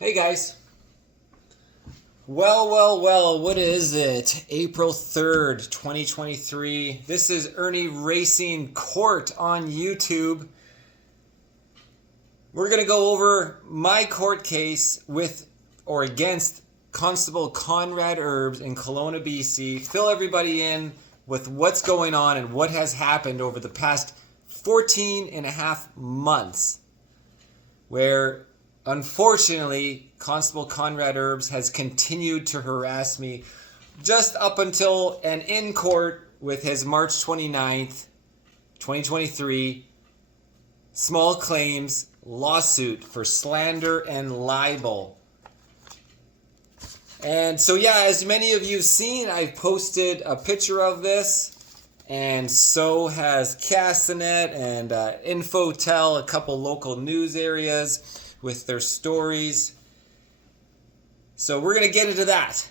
Hey guys. Well, what is it? April 3rd, 2023. This is Irnie Racing Court on YouTube. We're going to go over my court case with or against Constable Conrad Erbes in Kelowna, BC. Fill everybody in with what's going on and what has happened over the past 14 and a half months, where unfortunately, Constable Conrad Erbes has continued to harass me just up until and in court with his March 29th, 2023 small claims lawsuit for slander and libel. And so yeah, as many of you have seen, I've posted a picture of this, and so has Castanet and Infotel, a couple local news areas with their stories. So we're going to get into that.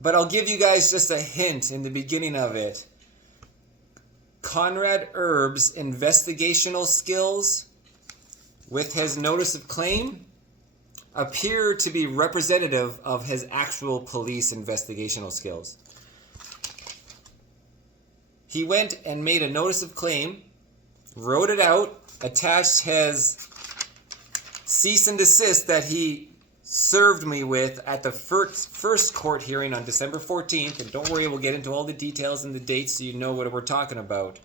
But I'll give you guys just a hint in the beginning of it. Conrad Erbes' investigational skills with his notice of claim appear to be representative of his actual police investigational skills. He went and made a notice of claim, wrote it out, attached his cease and desist that he served me with at the first court hearing on December 14th. And don't worry, we'll get into all the details and the dates so you know what we're talking about.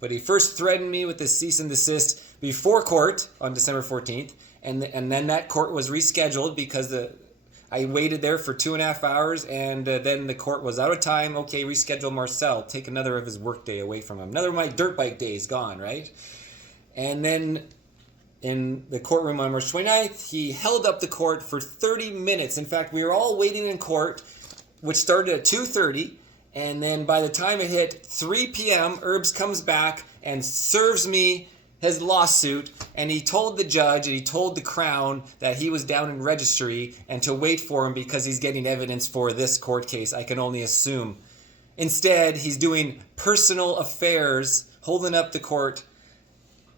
But he first threatened me with the cease and desist before court on December 14th. And then that court was rescheduled because I waited there for 2.5 hours, and then the court was out of time. Okay, reschedule Marcel. Take another of his work day away from him. Another of my dirt bike days gone, right? And then in the courtroom on March 29th, he held up the court for 30 minutes. In fact, we were all waiting in court, which started at 2:30. And then by the time it hit 3 p.m., Erbes comes back and serves me his lawsuit. And he told the judge and he told the Crown that he was down in registry and to wait for him because he's getting evidence for this court case, I can only assume. Instead, he's doing personal affairs, holding up the court.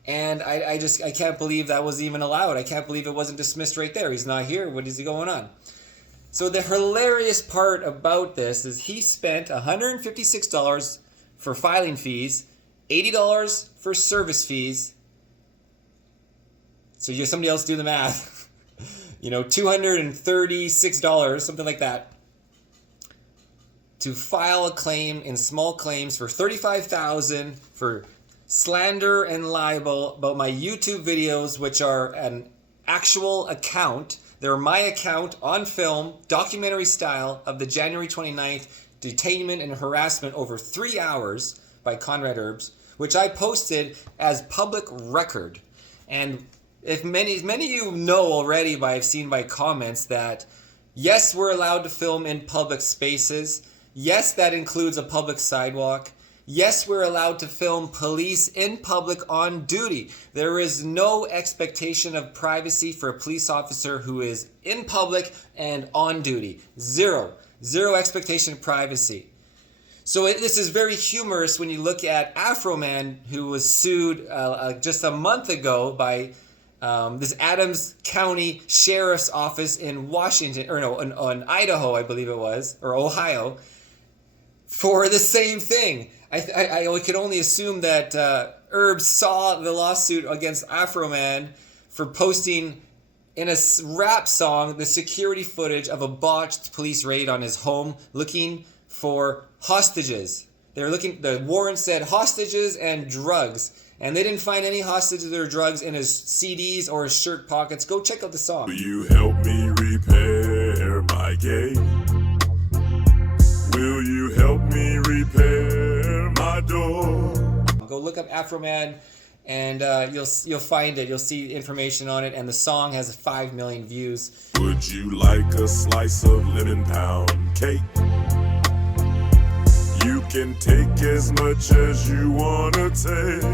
And I can't believe that was even allowed. I can't believe it wasn't dismissed right there. He's not here. What is he going on? So the hilarious part about this is he spent $156 for filing fees, $80 for service fees. So somebody else do the math. $236, something like that, to file a claim in small claims for $35,000 for slander and libel about my YouTube videos, which are an actual account. They're my account on film, documentary style, of the January 29th detainment and harassment over 3 hours by Conrad Erbes, which I posted as public record. And if many of you know already, I've seen by comments that yes, we're allowed to film in public spaces. Yes, that includes a public sidewalk. Yes, we're allowed to film police in public on duty. There is no expectation of privacy for a police officer who is in public and on duty. Zero expectation of privacy. So this is very humorous when you look at Afroman, who was sued just a month ago by this Adams County Sheriff's Office in Washington, in Idaho, I believe it was, or Ohio, for the same thing. I can only assume that Erbes saw the lawsuit against Afroman for posting in a rap song the security footage of a botched police raid on his home looking for hostages. The warrant said hostages and drugs, and they didn't find any hostages or drugs in his CDs or his shirt pockets. Go check out the song. Will you help me repair my gate? Will you help me repair my door? Go look up Afroman, and you'll find it. You'll see information on it, and the song has 5 million views. Would you like a slice of lemon pound cake? You can take as much as you wanna take.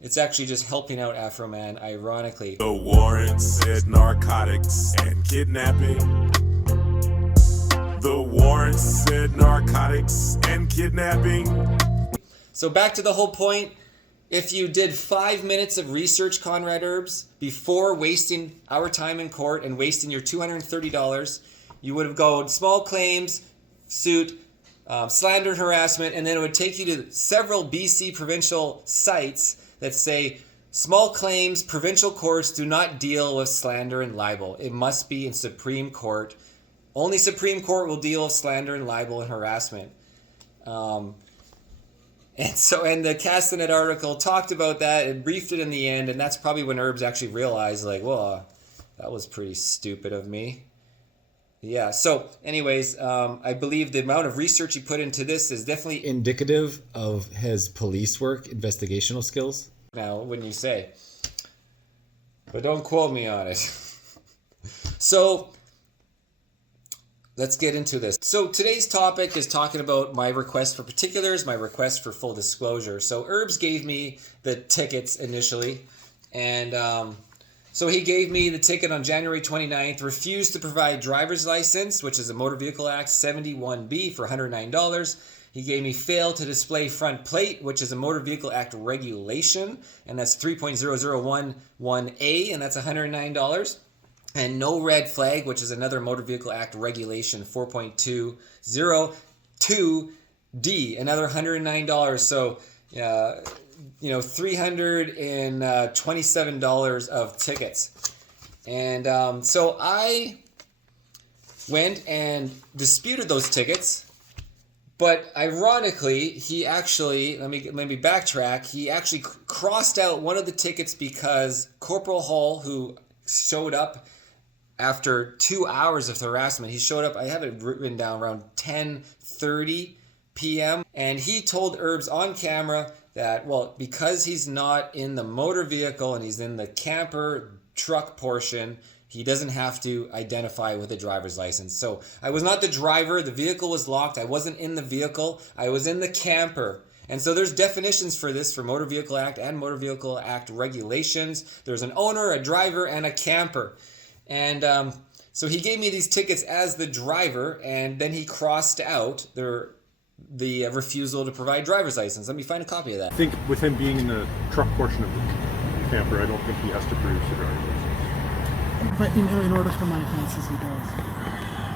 It's actually just helping out Afroman, ironically. The warrant said narcotics and kidnapping. The warrant said narcotics and kidnapping. So back to the whole point. if you did 5 minutes of research, Conrad Erbes, before wasting our time in court and wasting your $230, you would have gone small claims, suit, slander and harassment, and then it would take you to several BC provincial sites that say, small claims, provincial courts do not deal with slander and libel. It must be in Supreme Court. Only Supreme Court will deal with slander and libel and harassment. And the Castanet article talked about that and briefed it in the end, and that's probably when Erbes actually realized, like, well, that was pretty stupid of me. Yeah, so anyways, I believe the amount of research he put into this is definitely indicative of his police work, investigational skills. Now, wouldn't you say? But don't quote me on it. So, let's get into this. So today's topic is talking about my request for particulars, my request for full disclosure. So Erbes gave me the tickets initially, and so he gave me the ticket on January 29th, refused to provide driver's license, which is a Motor Vehicle Act 71B for $109. He gave me fail to display front plate, which is a Motor Vehicle Act regulation, and that's 3.0011A, and that's $109. And no red flag, which is another Motor Vehicle Act regulation, 4.202D, another $109. So, $327 of tickets. And so I went and disputed those tickets. But ironically, he actually, let me backtrack, he actually crossed out one of the tickets because Corporal Hall, who showed up after 2 hours of harassment, he showed up, I have it written down, around 10:30 p.m. And he told Erbes on camera that, well, because he's not in the motor vehicle and he's in the camper truck portion, he doesn't have to identify with a driver's license. So I was not the driver. The vehicle was locked. I wasn't in the vehicle. I was in the camper. And so there's definitions for this for Motor Vehicle Act and Motor Vehicle Act regulations. There's an owner, a driver, and a camper. And so he gave me these tickets as the driver, and then he crossed out the refusal to provide driver's license. Let me find a copy of that. I think with him being in the truck portion of the camper, I don't think he has to produce a driver's license. But in order for my offenses, he does.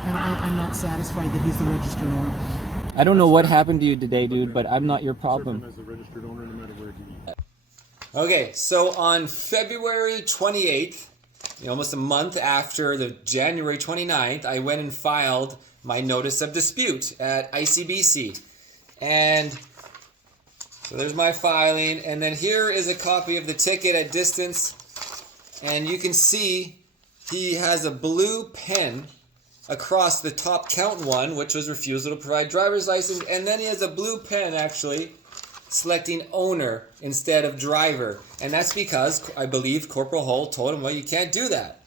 And I'm not satisfied that he's the registered owner. I don't know what happened to you today, dude, but I'm not your problem. As the registered owner, no matter where he is. Okay, so on February 28th, almost a month after the January 29th, I went and filed my notice of dispute at ICBC. And so there's my filing, and then here is a copy of the ticket at distance, and you can see he has a blue pen across the top count one, which was refusal to provide driver's license, and then he has a blue pen actually selecting owner instead of driver, and that's because I believe Corporal Hall told him, well, you can't do that.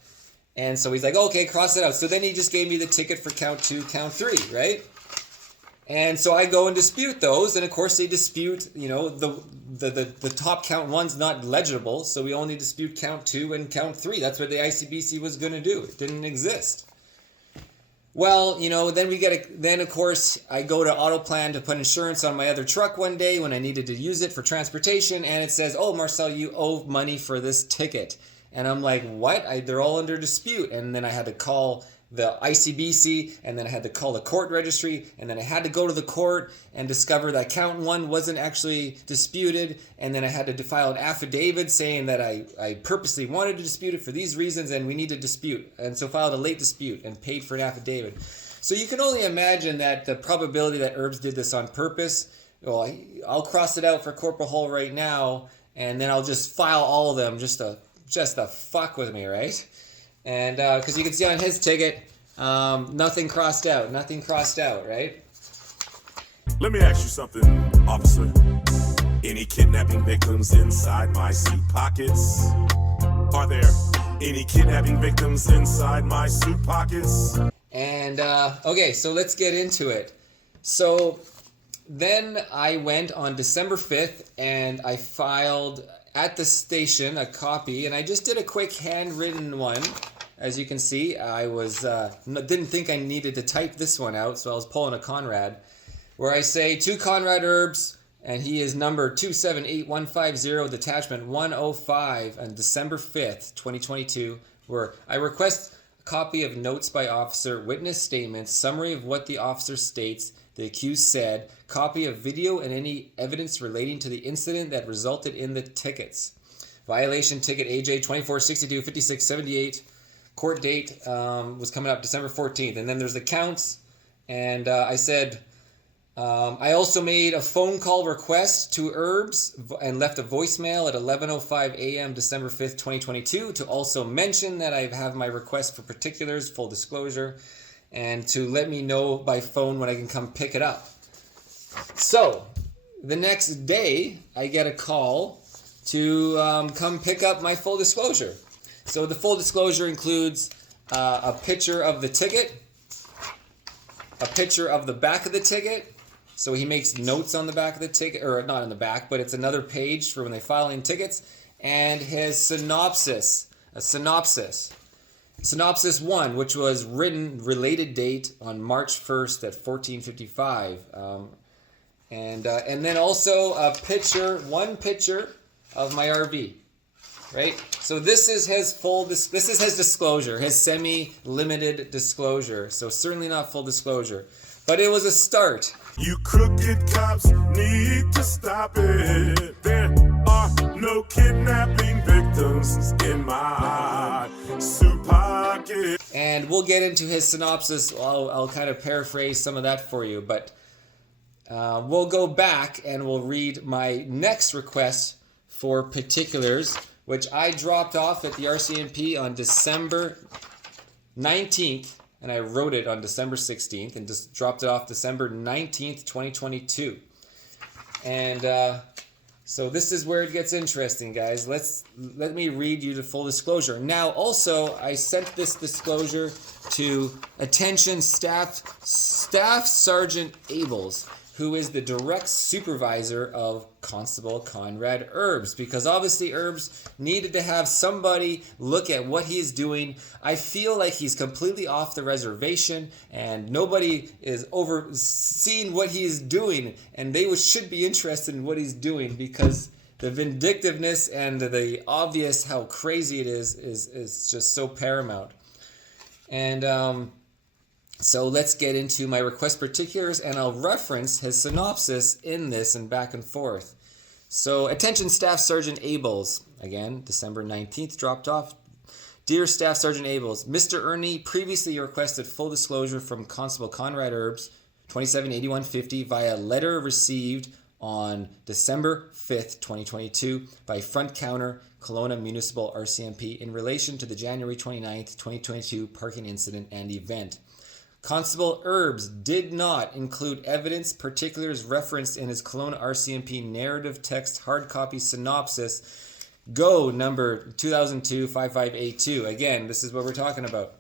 And so he's like, okay, cross it out. So then he just gave me the ticket for count 2, count 3, right? And so I go and dispute those, and of course they dispute, the top count one's not legible, so we only dispute count 2 and count 3. That's what the ICBC was going to do. It didn't exist. Well, then of course I go to Autoplan to put insurance on my other truck one day when I needed to use it for transportation, and it says, oh, Marcel, you owe money for this ticket. And I'm like, what? They're all under dispute. And then I had to call the ICBC, and then I had to call the court registry, and then I had to go to the court and discover that count 1 wasn't actually disputed, and then I had to file an affidavit saying that I purposely wanted to dispute it for these reasons, and we need to dispute, and so filed a late dispute and paid for an affidavit. So you can only imagine that the probability that Erbes did this on purpose, well, I'll cross it out for Corporal Hall right now, and then I'll just file all of them just to fuck with me, right? And because you can see on his ticket, nothing crossed out, right? Let me ask you something, officer. Any kidnapping victims inside my suit pockets? Are there any kidnapping victims inside my suit pockets? And, okay, so let's get into it. So then I went on December 5th and I filed at the station a copy, and I just did a quick handwritten one. As you can see, I didn't think I needed to type this one out, so I was pulling a Conrad, where I say, to Conrad Erbes, and he is number 278150, detachment 105 on December 5th, 2022, where I request a copy of notes by officer, witness statements, summary of what the officer states the accused said, copy of video and any evidence relating to the incident that resulted in the tickets. Violation ticket AJ 24625678. Court date was coming up December 14th. And then there's the counts. And I said, I also made a phone call request to Erbes and left a voicemail at 11:05 a.m. December 5th, 2022 to also mention that I have my request for particulars, full disclosure, and to let me know by phone when I can come pick it up. So the next day, I get a call to come pick up my full disclosure. So the full disclosure includes a picture of the ticket, a picture of the back of the ticket. So he makes notes on the back of the ticket, or not on the back, but it's another page for when they file in tickets, and his synopsis, a synopsis. Synopsis 1, which was written related date on March 1st at 14:55. And then also a picture, one picture of my RV, right? So this is his this is his disclosure, his semi-limited disclosure. So certainly not full disclosure, but it was a start. You crooked cops need to stop it. There are no kidnapping victims in my suit pocket. And we'll get into his synopsis. I'll kind of paraphrase some of that for you, but we'll go back and we'll read my next request for particulars, which I dropped off at the RCMP on December 19th, and I wrote it on December 16th, and just dropped it off December 19th, 2022. And so this is where it gets interesting, guys. Let me read you the full disclosure. Now, also, I sent this disclosure to attention Staff Sergeant Abels, who is the direct supervisor of Constable Conrad Erbes, because obviously Erbes needed to have somebody look at what he's doing. I feel like he's completely off the reservation and nobody is overseeing what he's doing, and they should be interested in what he's doing, because the vindictiveness and the obvious how crazy it is just so paramount. And so let's get into my request particulars, and I'll reference his synopsis in this and back and forth. So, attention Staff Sergeant Abels, again, December 19th, dropped off. Dear Staff Sergeant Abels, Mr. Irnie previously requested full disclosure from Constable Conrad Erbes, 278150, via letter received on December 5th, 2022, by Front Counter, Kelowna Municipal RCMP, in relation to the January 29th, 2022 parking incident and event. Constable Erbes did not include evidence particulars referenced in his Kelowna RCMP narrative text hard copy synopsis, Go number 2002-5582. Again, this is what we're talking about.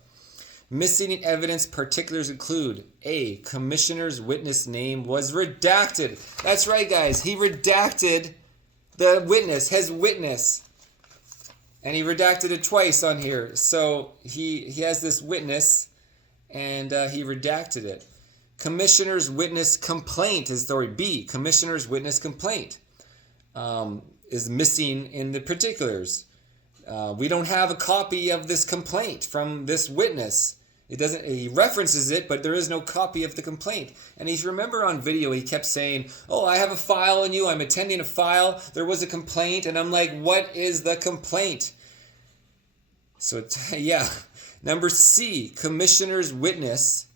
Missing evidence particulars include: A. Commissioner's witness name was redacted. That's right, guys. He redacted the witness, his witness. And he redacted it twice on here. So he has this witness, and he redacted it. Commissioner's witness complaint is story B. Commissioner's witness complaint is missing in the particulars. We don't have a copy of this complaint from this witness. It doesn't. He references it, but there is no copy of the complaint. And if you remember on video, he kept saying, "Oh, I have a file on you. I'm attending a file. There was a complaint," and I'm like, "What is the complaint?" So yeah. Number C, Commissioner's witness,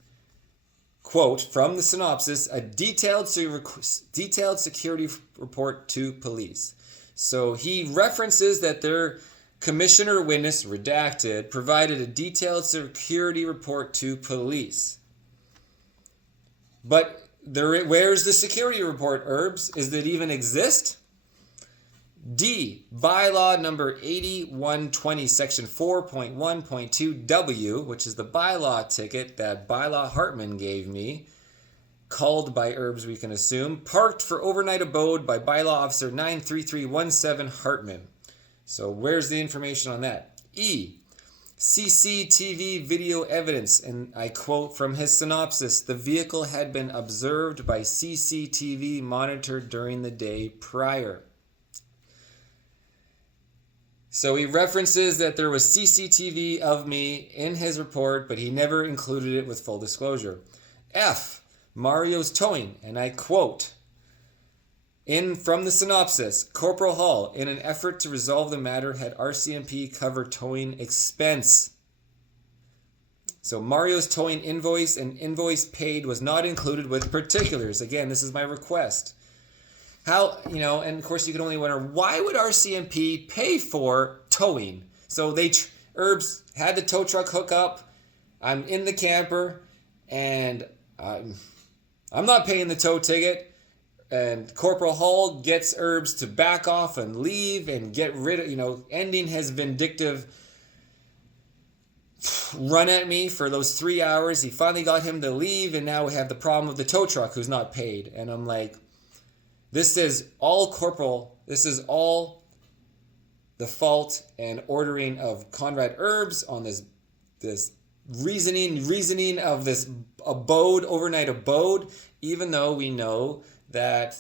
quote, from the synopsis, a detailed security report to police. So he references that their commissioner witness, redacted, provided a detailed security report to police. But where's the security report, Erbes? Does it even exist? D, bylaw number 8120, section 4.1.2W, which is the bylaw ticket that Bylaw Hartman gave me, called by Erbes, we can assume, parked for overnight abode by Bylaw Officer 93317 Hartman. So where's the information on that? E, CCTV video evidence, and I quote from his synopsis, the vehicle had been observed by CCTV monitored during the day prior. So he references that there was CCTV of me in his report, but he never included it with full disclosure. F, Mario's towing, and I quote, from the synopsis, Corporal Hall, in an effort to resolve the matter, had RCMP cover towing expense. So Mario's towing invoice and invoice paid was not included with particulars. Again, this is my request. How, and of course you can only wonder, why would RCMP pay for towing? So Erbes had the tow truck hook up, I'm in the camper, and I'm not paying the tow ticket. And Corporal Hall gets Erbes to back off and leave and get rid of, ending his vindictive run at me for those 3 hours. He finally got him to leave, and now we have the problem of the tow truck who's not paid. And I'm like, this is all the fault and ordering of Conrad Erbes on this reasoning of this abode, overnight abode, even though we know that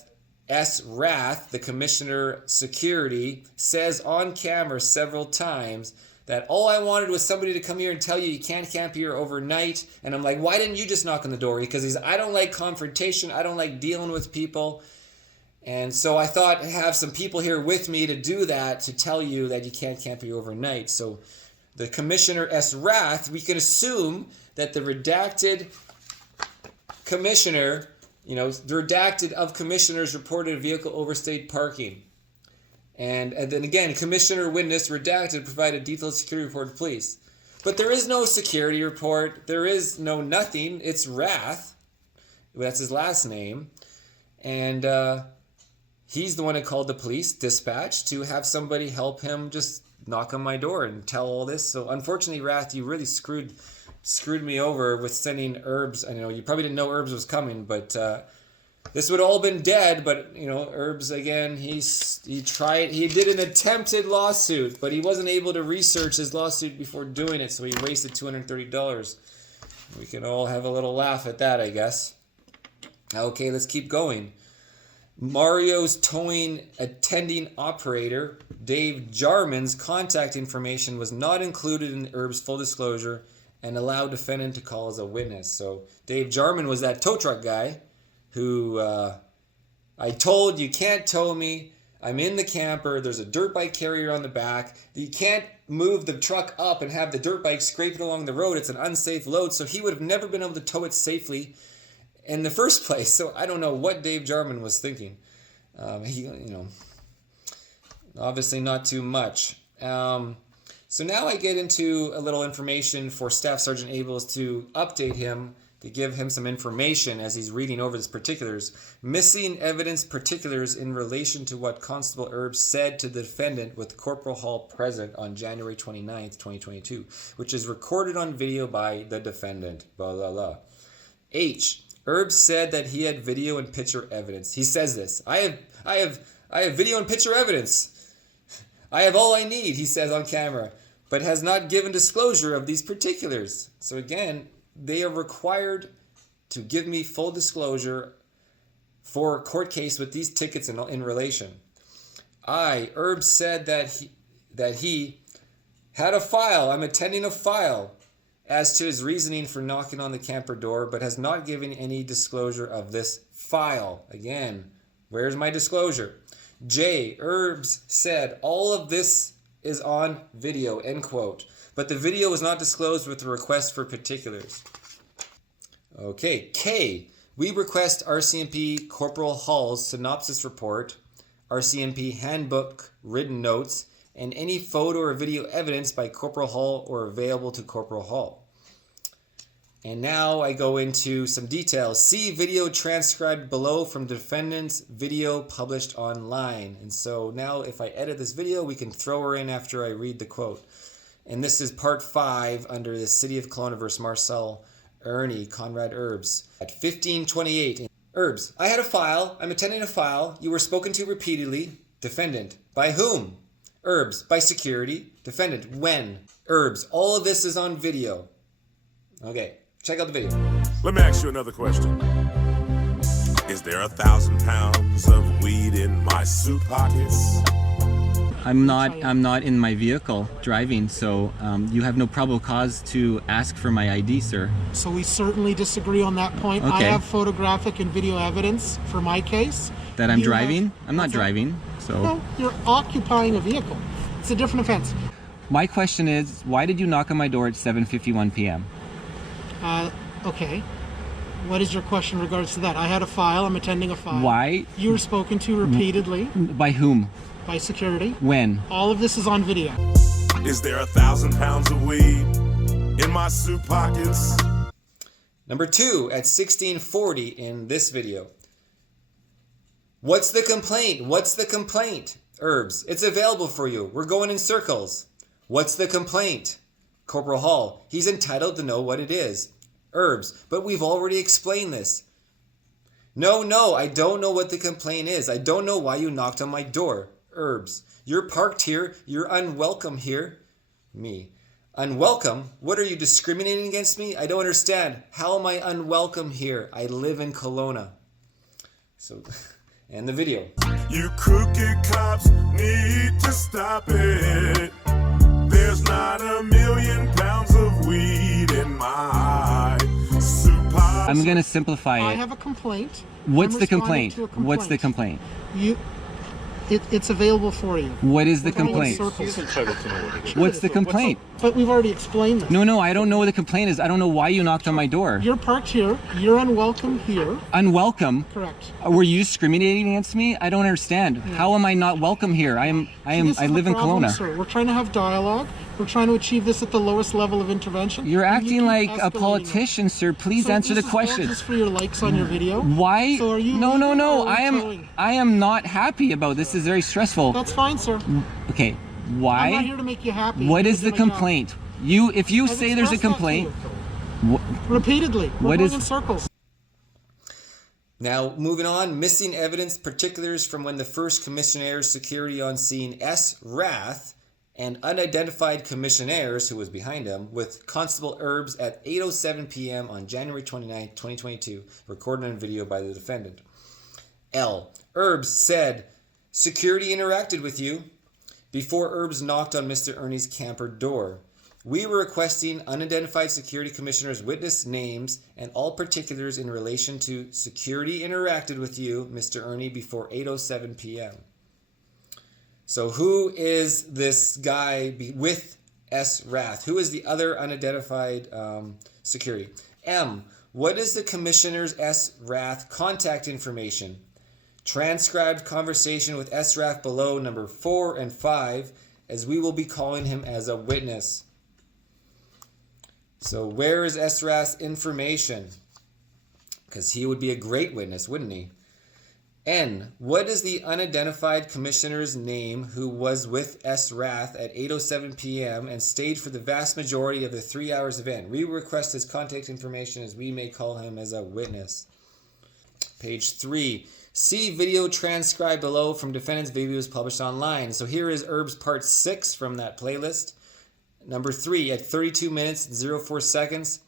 S. Rath, the Commissioner Security, says on camera several times that all I wanted was somebody to come here and tell you can't camp here overnight. And I'm like, why didn't you just knock on the door? Because I don't like confrontation. I don't like dealing with people. And so I thought I'd have some people here with me to do that, to tell you that you can't camp here overnight. So the Commissioner S. Rath, we can assume that the redacted commissioner, the redacted of commissioners reported vehicle overstayed parking. And then again, Commissioner Witness redacted provided detailed security report to police. But there is no security report. There is no nothing. It's Rath. That's his last name. And he's the one that called the police dispatch to have somebody help him just knock on my door and tell all this. So unfortunately, Rath, you really screwed me over with sending Erbes. I know you probably didn't know Erbes was coming, but this would all been dead. But Erbes again, he did an attempted lawsuit, but he wasn't able to research his lawsuit before doing it, so he wasted $230. We can all have a little laugh at that, I guess. Okay, let's keep going. Mario's towing attending operator, Dave Jarmen's contact information was not included in Erbes Full Disclosure and allowed defendant to call as a witness. So Dave Jarmen was that tow truck guy who I told, you can't tow me. I'm in the camper. There's a dirt bike carrier on the back. You can't move the truck up and have the dirt bike scraping along the road. It's an unsafe load. So he would have never been able to tow it safely in the first place. So I don't know what Dave Jarmen was thinking. Obviously not too much. So now I get into a little information for Staff Sergeant Abels to update him, to give him some information as he's reading over his particulars. Missing evidence particulars in relation to what Constable Erbes said to the defendant with Corporal Hall present on January 29th, 2022, which is recorded on video by the defendant. Blah, blah, blah. H. Erbes said that he had video and picture evidence. He says this. I have video and picture evidence. I have all I need, he says on camera, but has not given disclosure of these particulars. So again, they are required to give me full disclosure for a court case with these tickets in relation. Erbes said that he had a file. I'm attending a file as to his reasoning for knocking on the camper door, but has not given any disclosure of this file. Again, where's my disclosure? J. Erbes said all of this is on video, end quote. But the video was not disclosed with the request for particulars. Okay, K. We request RCMP Corporal Hall's synopsis report, RCMP handbook written notes, and any photo or video evidence by Corporal Hall or available to Corporal Hall. And now I go into some details. See video transcribed below from defendant's video published online. And so now if I edit this video, we can throw her in after I read the quote. And this is part 5 under the City of Kelowna versus Marcel Irnie, Conrad Erbes. At 15:28, Erbes, I had a file. I'm attending a file. You were spoken to repeatedly. Defendant, by whom? Erbes, by security. Defendant, when? Erbes, all of this is on video. Okay, check out the video. Let me ask you another question. Is there 1,000 pounds of weed in my suit pockets? I'm not in my vehicle driving, so you have no probable cause to ask for my ID, sir. So we certainly disagree on that point. I Okay. have photographic and video evidence for my case. That I'm You driving? have- I'm not What's that? driving, so. No, you're occupying a vehicle. It's a different offense. My question is, why did you knock on my door at 7:51 p.m.? Okay. What is your question in regards to that? I had a file. I'm attending a file. Why? You were spoken to repeatedly By whom? by security. When? All of this is on video. Is there 1,000 pounds of weed in my suit pockets? Number 2 at 16:40 in this video. What's the complaint? What's the complaint? Erbes, it's available for you. We're going in circles. What's the complaint? Corporal Hall, he's entitled to know what it is. Erbes, but we've already explained this. No, I don't know what the complaint is. I don't know why you knocked on my door. Erbes, you're parked here. You're unwelcome here. Me. Unwelcome? What, are you discriminating against me? I don't understand. How am I unwelcome here? I live in Kelowna. So, and the video. You crooked cops need to stop it. There's not 1,000,000 pounds of weed in my suit pockets. I'm gonna simplify I it. have a complaint. What's I'm the responding complaint? to a What's the complaint? It's available for you. What is the We're going in complaint? circles. entitled to know what it is. What's the complaint? But we've already explained this. No, I don't know what the complaint is. I don't know why you knocked on my door. You're parked here. You're unwelcome here. Unwelcome? Correct. Were you discriminating against me? I don't understand. How am I not welcome here? I This is live the in problem, Kelowna. Sir. We're trying to have dialogue. We're trying to achieve this at the lowest level of intervention. You're and you acting keep like a escalating it. politician, sir. Please So answer the this is all question. just for your likes on your video. Why? So are you No. leaving or are you I towing? am not happy about this. This is very stressful. That's fine, sir. Okay. I'm not Why? here to make you happy. What I'm is here the to do my job. complaint? If you I've say there's a expressed that to complaint, you. Repeatedly. We're What going is- in circles. Now, moving on, missing evidence particulars from when the first commissionaire's security on scene, S. Rath, and unidentified commissionaires who was behind him with Constable Erbes at 8:07 p.m. on January 29, 2022, recorded on video by the defendant. L. Erbes said, security interacted with you before Erbes knocked on Mr. Irnie's camper door. We were requesting unidentified security commissioners' witness names and all particulars in relation to security interacted with you, Mr. Irnie, before 8:07 p.m. So who is this guy with S. Rath? Who is the other unidentified security? M. What is the Commissioner's S. Rath contact information? Transcribed conversation with S. Rath below number 4 and 5, as we will be calling him as a witness. So where is S. Rath's information? Because he would be a great witness, wouldn't he? N. What is the unidentified commissioner's name who was with S. Rath at 8:07 p.m. and stayed for the vast majority of the 3 hours event? We request his contact information as we may call him as a witness. Page 3. See video transcribed below from defendant's videos published online. So here is Erbes part 6 from that playlist. Number 3, at 32 minutes, 04 seconds.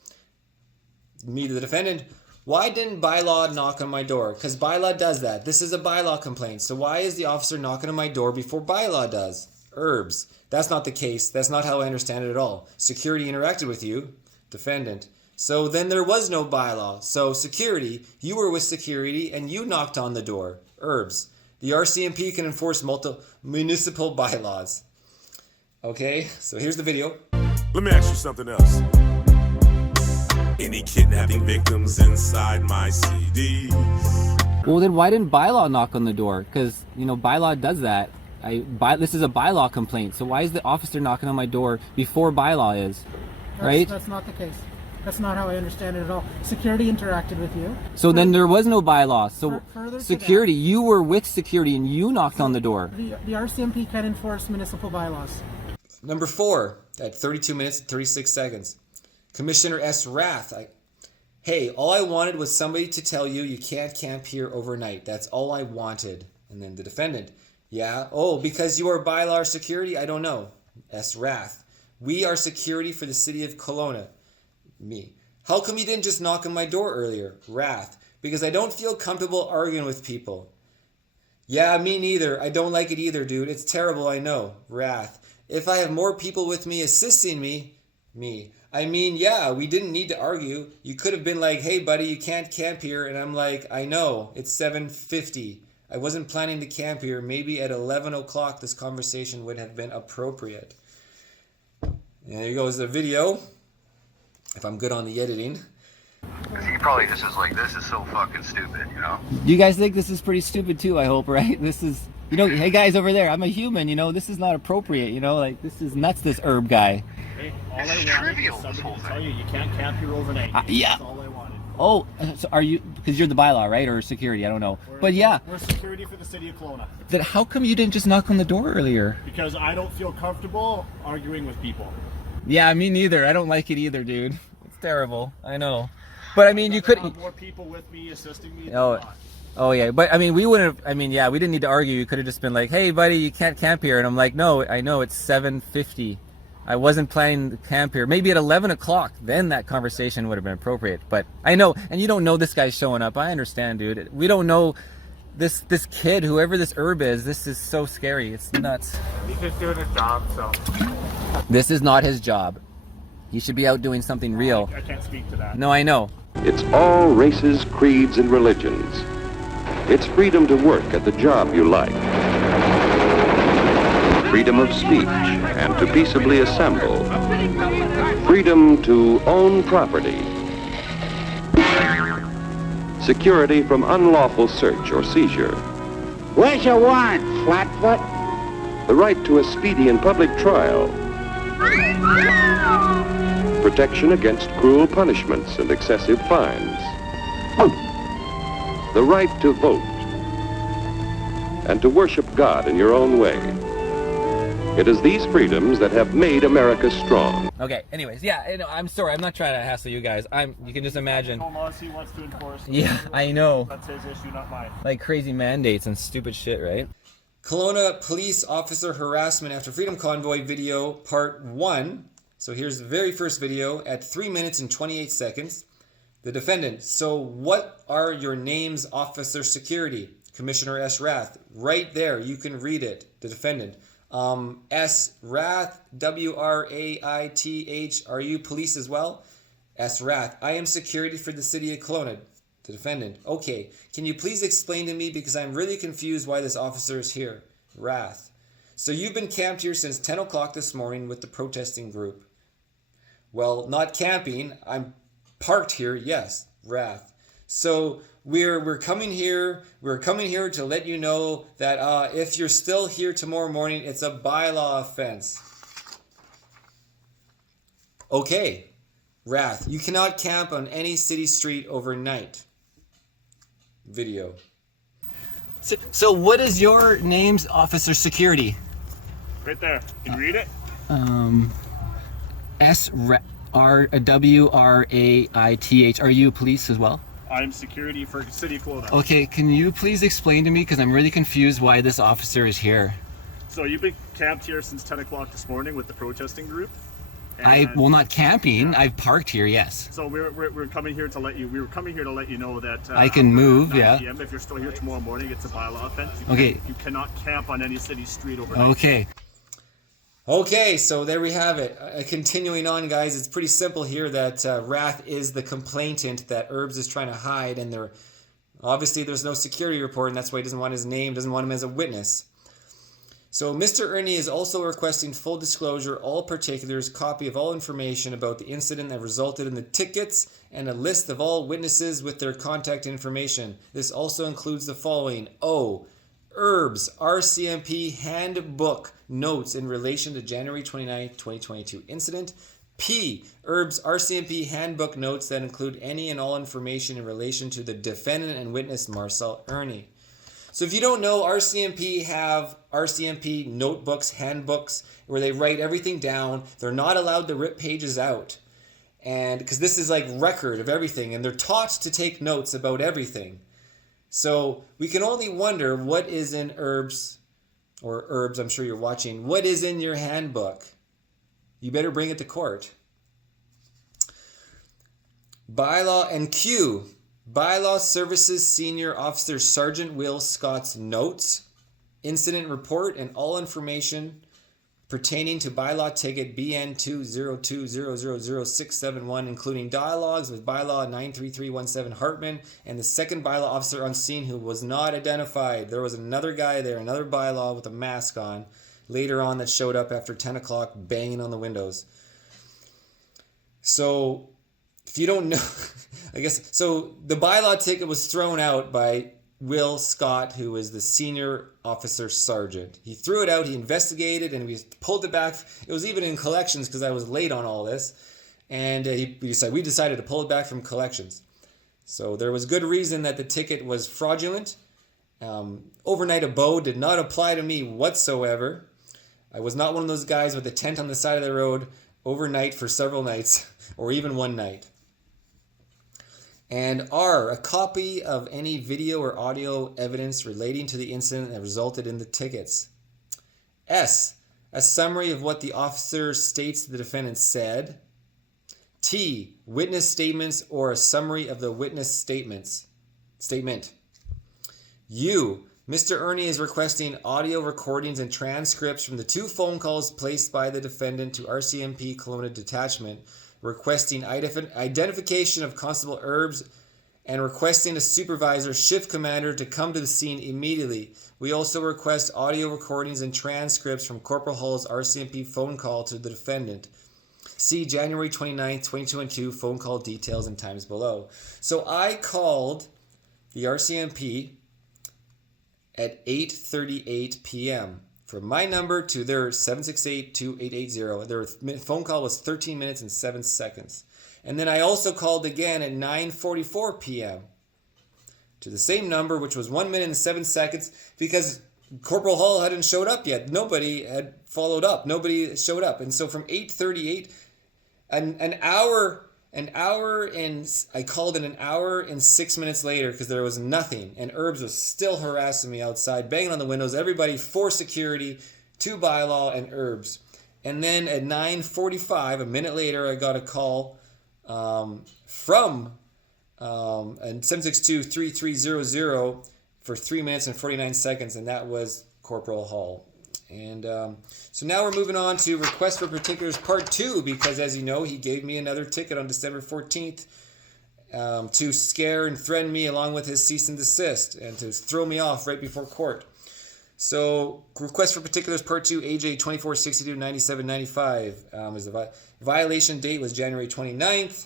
Me to the defendant. Why didn't Bylaw knock on my door? Because Bylaw does that. This is a Bylaw complaint. So why is the officer knocking on my door before Bylaw does? Erbes. That's not the case. That's not how I understand it at all. Security interacted with you. Defendant. So then there was no Bylaw. So security, you were with security and you knocked on the door. Erbes. The RCMP can enforce multiple municipal bylaws. Okay, so here's the video. Let me ask you something else. Any kidnapping victims inside my CDs? well, then why didn't Bylaw knock on the door? Because, Bylaw does that. This is a Bylaw complaint. So why is the officer knocking on my door before Bylaw is? Right? That's not the case. That's not how I understand it at all. Security interacted with you. So then there was no Bylaw. So Further to security, you were with security and you knocked on the door. The RCMP can enforce municipal bylaws. Number 4, at 32 minutes and 36 seconds. Commissioner S. Rath. Hey, all I wanted was somebody to tell you you can't camp here overnight. That's all I wanted. And then the defendant. Yeah. Oh, because you are Bylaw security? I don't know. S. Wrath. We are security for the city of Kelowna. Me. How come you didn't just knock on my door earlier? Wrath. Because I don't feel comfortable arguing with people. Yeah, me neither. I don't like it either, dude. It's terrible, I know. Wrath. If I have more people with me assisting me. I mean, yeah, we didn't need to argue. You could have been like, hey, buddy, you can't camp here. And I'm like, I know. It's 7:50. I wasn't planning to camp here. Maybe at 11 o'clock this conversation would have been appropriate. And there goes the video. If I'm good on the editing. He probably just is like, this is so fucking stupid, you know? You guys think this is pretty stupid too, I hope, right? This is, you know, hey guys over there, I'm a human, you know, this is not appropriate, you know, like this is nuts, this herb guy. Hey, all It's I wanted trivial, was this somebody whole to tell thing. you can't camp here overnight. Yeah. That's all I wanted. Oh, so are you, because you're the bylaw, right? Or security, I don't know. But yeah, We're security for the city of Kelowna. then how come you didn't just knock on the door earlier? Because I don't feel comfortable arguing with people. Yeah, me neither. I don't like it either, dude. It's terrible. I know. But I mean, you I'd could. have more people with me assisting me than Oh, not. oh yeah. But I mean, we wouldn't have. I mean, yeah, we didn't need to argue. You could have just been like, "Hey, buddy, you can't camp here," and I'm like, "No, I know it's 7:50. I wasn't planning to camp here. Maybe at 11 o'clock, then that conversation would have been appropriate." But I know, and you don't know this guy's showing up. I understand, dude. We don't know this kid, whoever this herb is. This is so scary. It's nuts. He's just doing his job, so This is not his job. He should be out doing something real. I can't speak to that. No, I know. It's all races, creeds, and religions. It's freedom to work at the job you like. Freedom of speech and to peaceably assemble. Freedom to own property. Security from unlawful search or seizure. Where's your warrant, Flatfoot? The right to a speedy and public trial. Protection against cruel punishments and excessive fines. The right to vote. And to worship God in your own way. It is these freedoms that have made America strong. Okay, anyways, yeah, I'm sorry. I'm not trying to hassle you guys. You can just imagine. No laws he wants to enforce. Yeah, I know. That's his issue, not mine. Like crazy mandates and stupid shit, right? Kelowna police officer harassment after Freedom Convoy video part 1. So here's the very first video at 3 minutes and 28 seconds. The defendant. So what are your names, officer security? Commissioner S. Wrath. Right there. You can read it. The defendant. S. Wrath. W-R-A-I-T-H. Are you police as well? S. Wrath. I am security for the city of Kelowna. The defendant. Okay. Can you please explain to me because I'm really confused why this officer is here? Wrath. So you've been camped here since 10 o'clock this morning with the protesting group. Well, not camping. I'm parked here. Yes. Wrath. So we're coming here. We're coming here to let you know that if you're still here tomorrow morning, it's a bylaw offense. Okay. Wrath. You cannot camp on any city street overnight. Video. So what is your name's officer security? Right there. Can you read it? S-R-W-R-A-I-T-H. Are you police as well? I'm security for the city of Kelowna. Okay, can you please explain to me, because I'm really confused why this officer is here. So you've been camped here since 10 o'clock this morning with the protesting group? Well, not camping. I've parked here, yes. So we're coming here to let you. We were coming here to let you know that I can move, 9 yeah. PM, if you're still here tomorrow morning, it's a bylaw offense. Okay. You cannot camp on any city street overnight. Okay. Okay, so there we have it. Continuing on, guys, it's pretty simple here that Wrath is the complainant that Erbes is trying to hide, and obviously there's no security report, and that's why he doesn't want his name, doesn't want him as a witness. So Mr. Irnie is also requesting full disclosure, all particulars, copy of all information about the incident that resulted in the tickets, and a list of all witnesses with their contact information. This also includes the following. O. Erbes RCMP handbook notes in relation to January 29, 2022 incident. P. Erbes RCMP handbook notes that include any and all information in relation to the defendant and witness Marcel Irnie. So if you don't know, RCMP have RCMP notebooks, handbooks, where they write everything down. They're not allowed to rip pages out. And because this is like record of everything, and they're taught to take notes about everything. So we can only wonder what is in Erbes' or Erbes, I'm sure you're watching, what is in your handbook? You better bring it to court. Bylaw and Q. Bylaw Services Senior Officer Sergeant Will Scott's notes, incident report, and all information pertaining to bylaw ticket BN 202000671, including dialogues with bylaw 93317 Hartman and the second bylaw officer on scene who was not identified. There was another guy there, another bylaw with a mask on, later on that showed up after 10 o'clock banging on the windows. So, if you don't know, I guess, so the bylaw ticket was thrown out by Will Scott, who was the senior officer sergeant. He threw it out, he investigated, and we pulled it back. It was even in collections because I was late on all this. And we decided to pull it back from collections. So there was good reason that the ticket was fraudulent. Overnight abode did not apply to me whatsoever. I was not one of those guys with a tent on the side of the road overnight for several nights, or even one night. And R, a copy of any video or audio evidence relating to the incident that resulted in the tickets. S, a summary of what the officer states the defendant said. T, witness statements or a summary of the witness statement. U, Mr. Irnie is requesting audio recordings and transcripts from the 2 phone calls placed by the defendant to RCMP Kelowna Detachment, requesting identification of Constable Erbes and requesting a supervisor, shift commander, to come to the scene immediately. We also request audio recordings and transcripts from Corporal Hall's RCMP phone call to the defendant. See January 29th, 2022 phone call details and times below. So I called the RCMP at 8:38 p.m. from my number to their 768-2880. Their phone call was 13 minutes and 7 seconds. And then I also called again at 9:44 p.m. to the same number, which was 1 minute and 7 seconds, because Corporal Hall hadn't showed up yet. Nobody had followed up. Nobody showed up. And so from 8:38, an hour and I called it an hour and 6 minutes later because there was nothing. And Erbes was still harassing me outside, banging on the windows. Everybody for security, 2 bylaw and Erbes. And then at 9:45, a minute later, I got a call from 762-3300 for 3 minutes and 49 seconds, and that was Corporal Hall. And so now we're moving on to Request for Particulars Part 2, because as you know, he gave me another ticket on December 14th to scare and threaten me along with his cease and desist and to throw me off right before court. So Request for Particulars Part 2, AJ 2462-9795. Is the violation date was January 29th.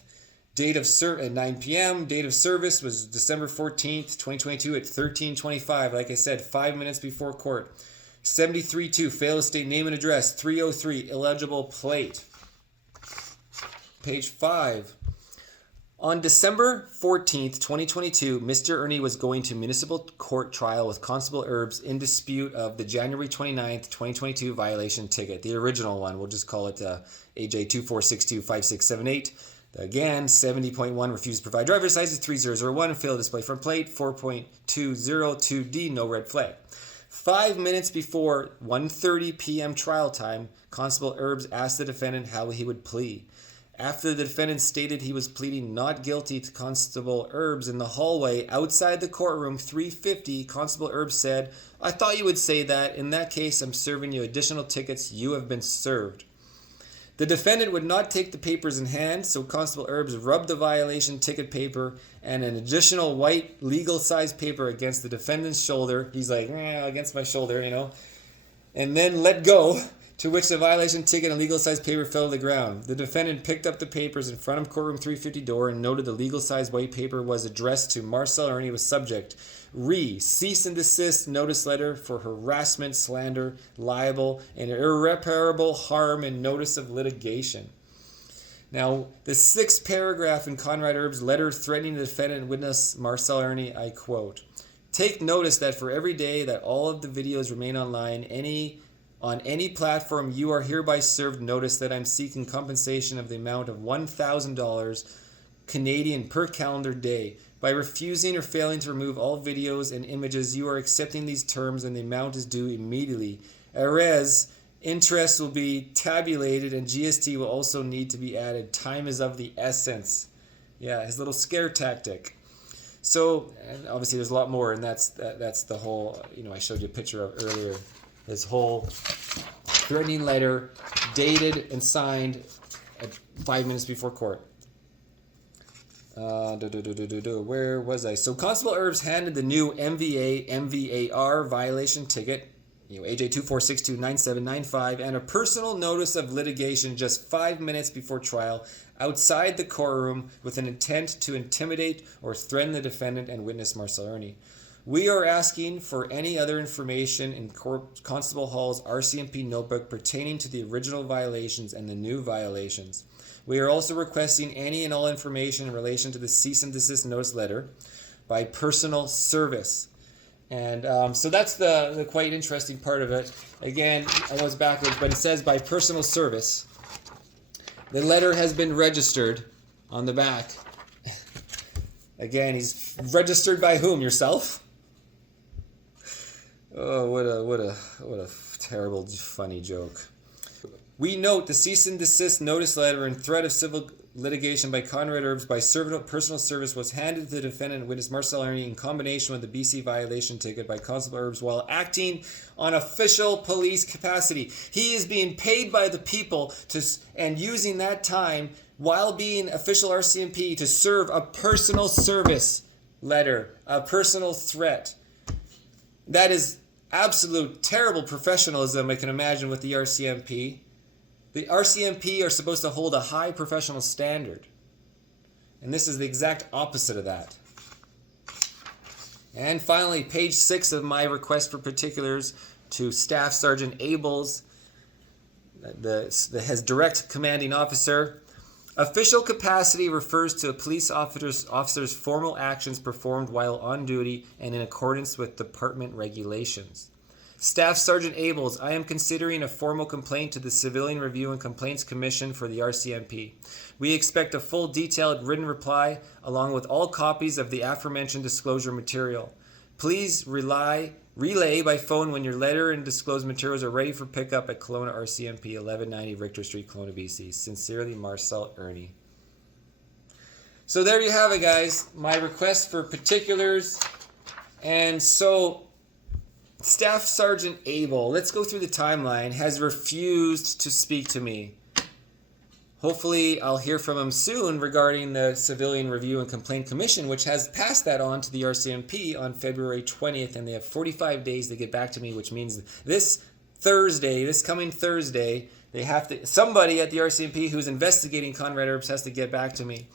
Date of at 9 p.m. Date of service was December 14th, 2022 at 13:25. Like I said, 5 minutes before court. 73-2, fail to state name and address. 303, illegible plate. Page 5. On December 14th, 2022, Mr. Irnie was going to municipal court trial with Constable Erbes in dispute of the January 29th, 2022 violation ticket. The original one, we'll just call it AJ 24625678. Again, 70.1, refused to provide driver's license. 3001, failed to display front plate. 4.202D, no red flag. 5 minutes before 1:30 p.m. trial time, Constable Erbes asked the defendant how he would plead. After the defendant stated he was pleading not guilty to Constable Erbes in the hallway outside the courtroom, 3:50, Constable Erbes said, "I thought you would say that. In that case, I'm serving you additional tickets. You have been served." The defendant would not take the papers in hand, so Constable Erbes rubbed the violation ticket paper and an additional white legal-sized paper against the defendant's shoulder. He's like, against my shoulder, and then let go, to which the violation ticket and legal-sized paper fell to the ground. The defendant picked up the papers in front of courtroom 350 door and noted the legal-sized white paper was addressed to Marcel Irnie with subject, cease and desist notice letter for harassment, slander, libel, and irreparable harm and notice of litigation. Now, the 6th paragraph in Conrad Erbes' letter threatening the defendant and witness Marcel Irnie, I quote, "Take notice that for every day that all of the videos remain online, on any platform, you are hereby served notice that I'm seeking compensation of the amount of $1,000 Canadian per calendar day. By refusing or failing to remove all videos and images, you are accepting these terms and the amount is due immediately. Erez, interest will be tabulated and GST will also need to be added. Time is of the essence. Yeah, his little scare tactic. So, and obviously there's a lot more, and that's the whole, I showed you a picture of earlier. This whole threatening letter dated and signed at 5 minutes before court. Where was I? So Constable Erbes handed the new MVAR violation ticket, AJ 24629795, and a personal notice of litigation just 5 minutes before trial outside the courtroom with an intent to intimidate or threaten the defendant and witness Marcel Irnie. We are asking for any other information in Constable Hall's RCMP notebook pertaining to the original violations and the new violations. We are also requesting any and all information in relation to the cease and desist notice letter by personal service. And so that's the quite interesting part of it. Again, I know it's backwards, but it says by personal service. The letter has been registered on the back. Again, he's registered by whom? Yourself? Oh, what a terrible, funny joke. We note the cease and desist notice letter and threat of civil litigation by Conrad Erbes by personal service was handed to the defendant and witness Marcel Irnie in combination with the BC violation ticket by Constable Erbes while acting on official police capacity. He is being paid by the people and using that time while being official RCMP to serve a personal service letter, a personal threat. That is absolute terrible professionalism I can imagine with the RCMP. The RCMP are supposed to hold a high professional standard. And this is the exact opposite of that. And finally, page 6 of my request for particulars to Staff Sergeant Abels, his direct commanding officer. Official capacity refers to a police officer's formal actions performed while on duty and in accordance with department regulations. Staff Sergeant Abels, I am considering a formal complaint to the Civilian Review and Complaints Commission for the RCMP. We expect a full detailed written reply along with all copies of the aforementioned disclosure material. Please relay by phone when your letter and disclosed materials are ready for pickup at Kelowna RCMP, 1190 Victor Street, Kelowna, BC. Sincerely, Marcel Irnie. So there you have it, guys. My request for particulars. And so Staff Sergeant Abel, let's go through the timeline, has refused to speak to me. Hopefully I'll hear from him soon regarding the Civilian Review and Complaint Commission, which has passed that on to the RCMP on February 20th, and they have 45 days to get back to me, which means this coming Thursday, somebody at the RCMP who's investigating Conrad Erbes has to get back to me.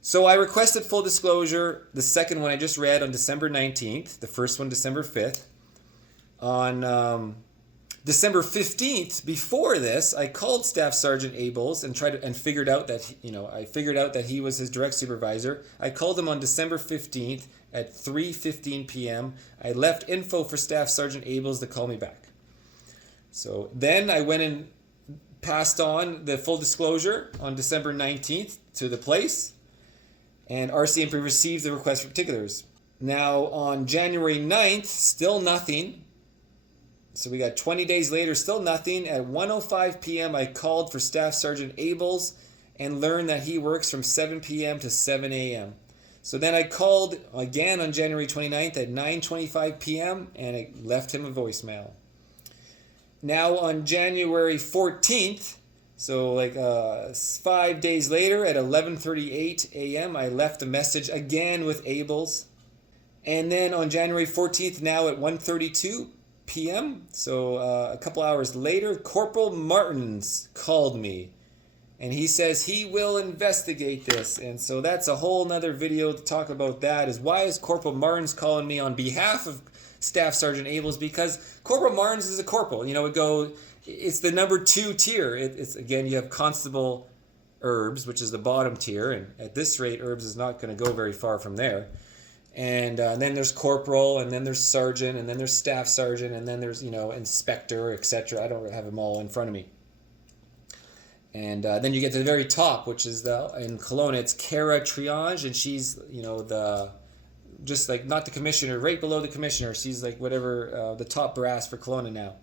So I requested full disclosure, the second one I just read on December 19th, the first one December 5th. On December 15th, before this, I called Staff Sergeant Abels and figured out that he was his direct supervisor. I called him on December 15th at 3:15 p.m. I left info for Staff Sergeant Abels to call me back. So then I went and passed on the full disclosure on December 19th to the place. And RCMP received the request for particulars. Now, on January 9th, still nothing. So we got 20 days later, still nothing. At 1:05 p.m., I called for Staff Sergeant Abels and learned that he works from 7 p.m. to 7 a.m. So then I called again on January 29th at 9:25 p.m. and I left him a voicemail. Now, on January 14th, so 5 days later at 11:38 a.m., I left a message again with Abels. And then on January 14th, now at 1:32 p.m., so a couple hours later, Corporal Martins called me. And he says he will investigate this. And so that's a whole nother video to talk about that, is why is Corporal Martins calling me on behalf of Staff Sergeant Abels? Because Corporal Martins is a corporal. It's the number 2 tier. It's again, you have Constable Erbes, which is the bottom tier, and at this rate, Erbes is not going to go very far from there. And then there's Corporal, and then there's Sergeant, and then there's Staff Sergeant, and then there's Inspector, etc. I don't have them all in front of me. And then you get to the very top, which is in Kelowna, it's Kara Triage, and she's, you know, just like not the commissioner, right below the commissioner. She's like whatever, the top brass for Kelowna now.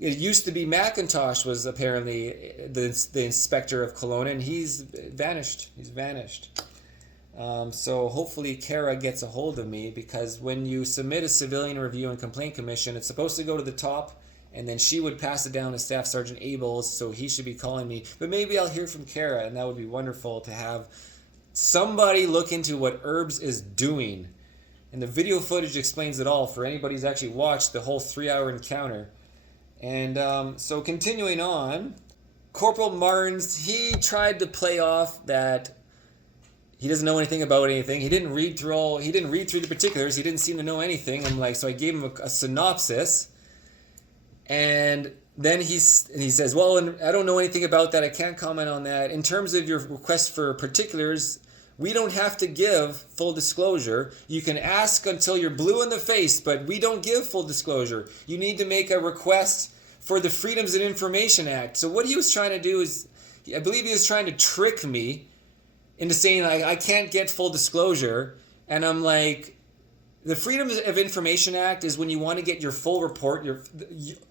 It used to be McIntosh was apparently the inspector of Kelowna, and he's vanished. So hopefully Kara gets a hold of me, because when you submit a civilian review and complaint commission, it's supposed to go to the top, and then she would pass it down to Staff Sergeant Abels, so he should be calling me. But maybe I'll hear from Kara, and that would be wonderful to have somebody look into what Erbes is doing. And the video footage explains it all for anybody who's actually watched the whole 3-hour encounter. And so continuing on, Corporal Martins, he tried to play off that he doesn't know anything about anything. He didn't read through the particulars. He didn't seem to know anything. I'm like, so I gave him a synopsis. And then he says, well, I don't know anything about that. I can't comment on that. In terms of your request for particulars, we don't have to give full disclosure. You can ask until you're blue in the face, but we don't give full disclosure. You need to make a request for the Freedoms of Information Act. So what he was trying to do is, I believe he was trying to trick me into saying I can't get full disclosure. And I'm like, the Freedom of Information Act is when you want to get your full report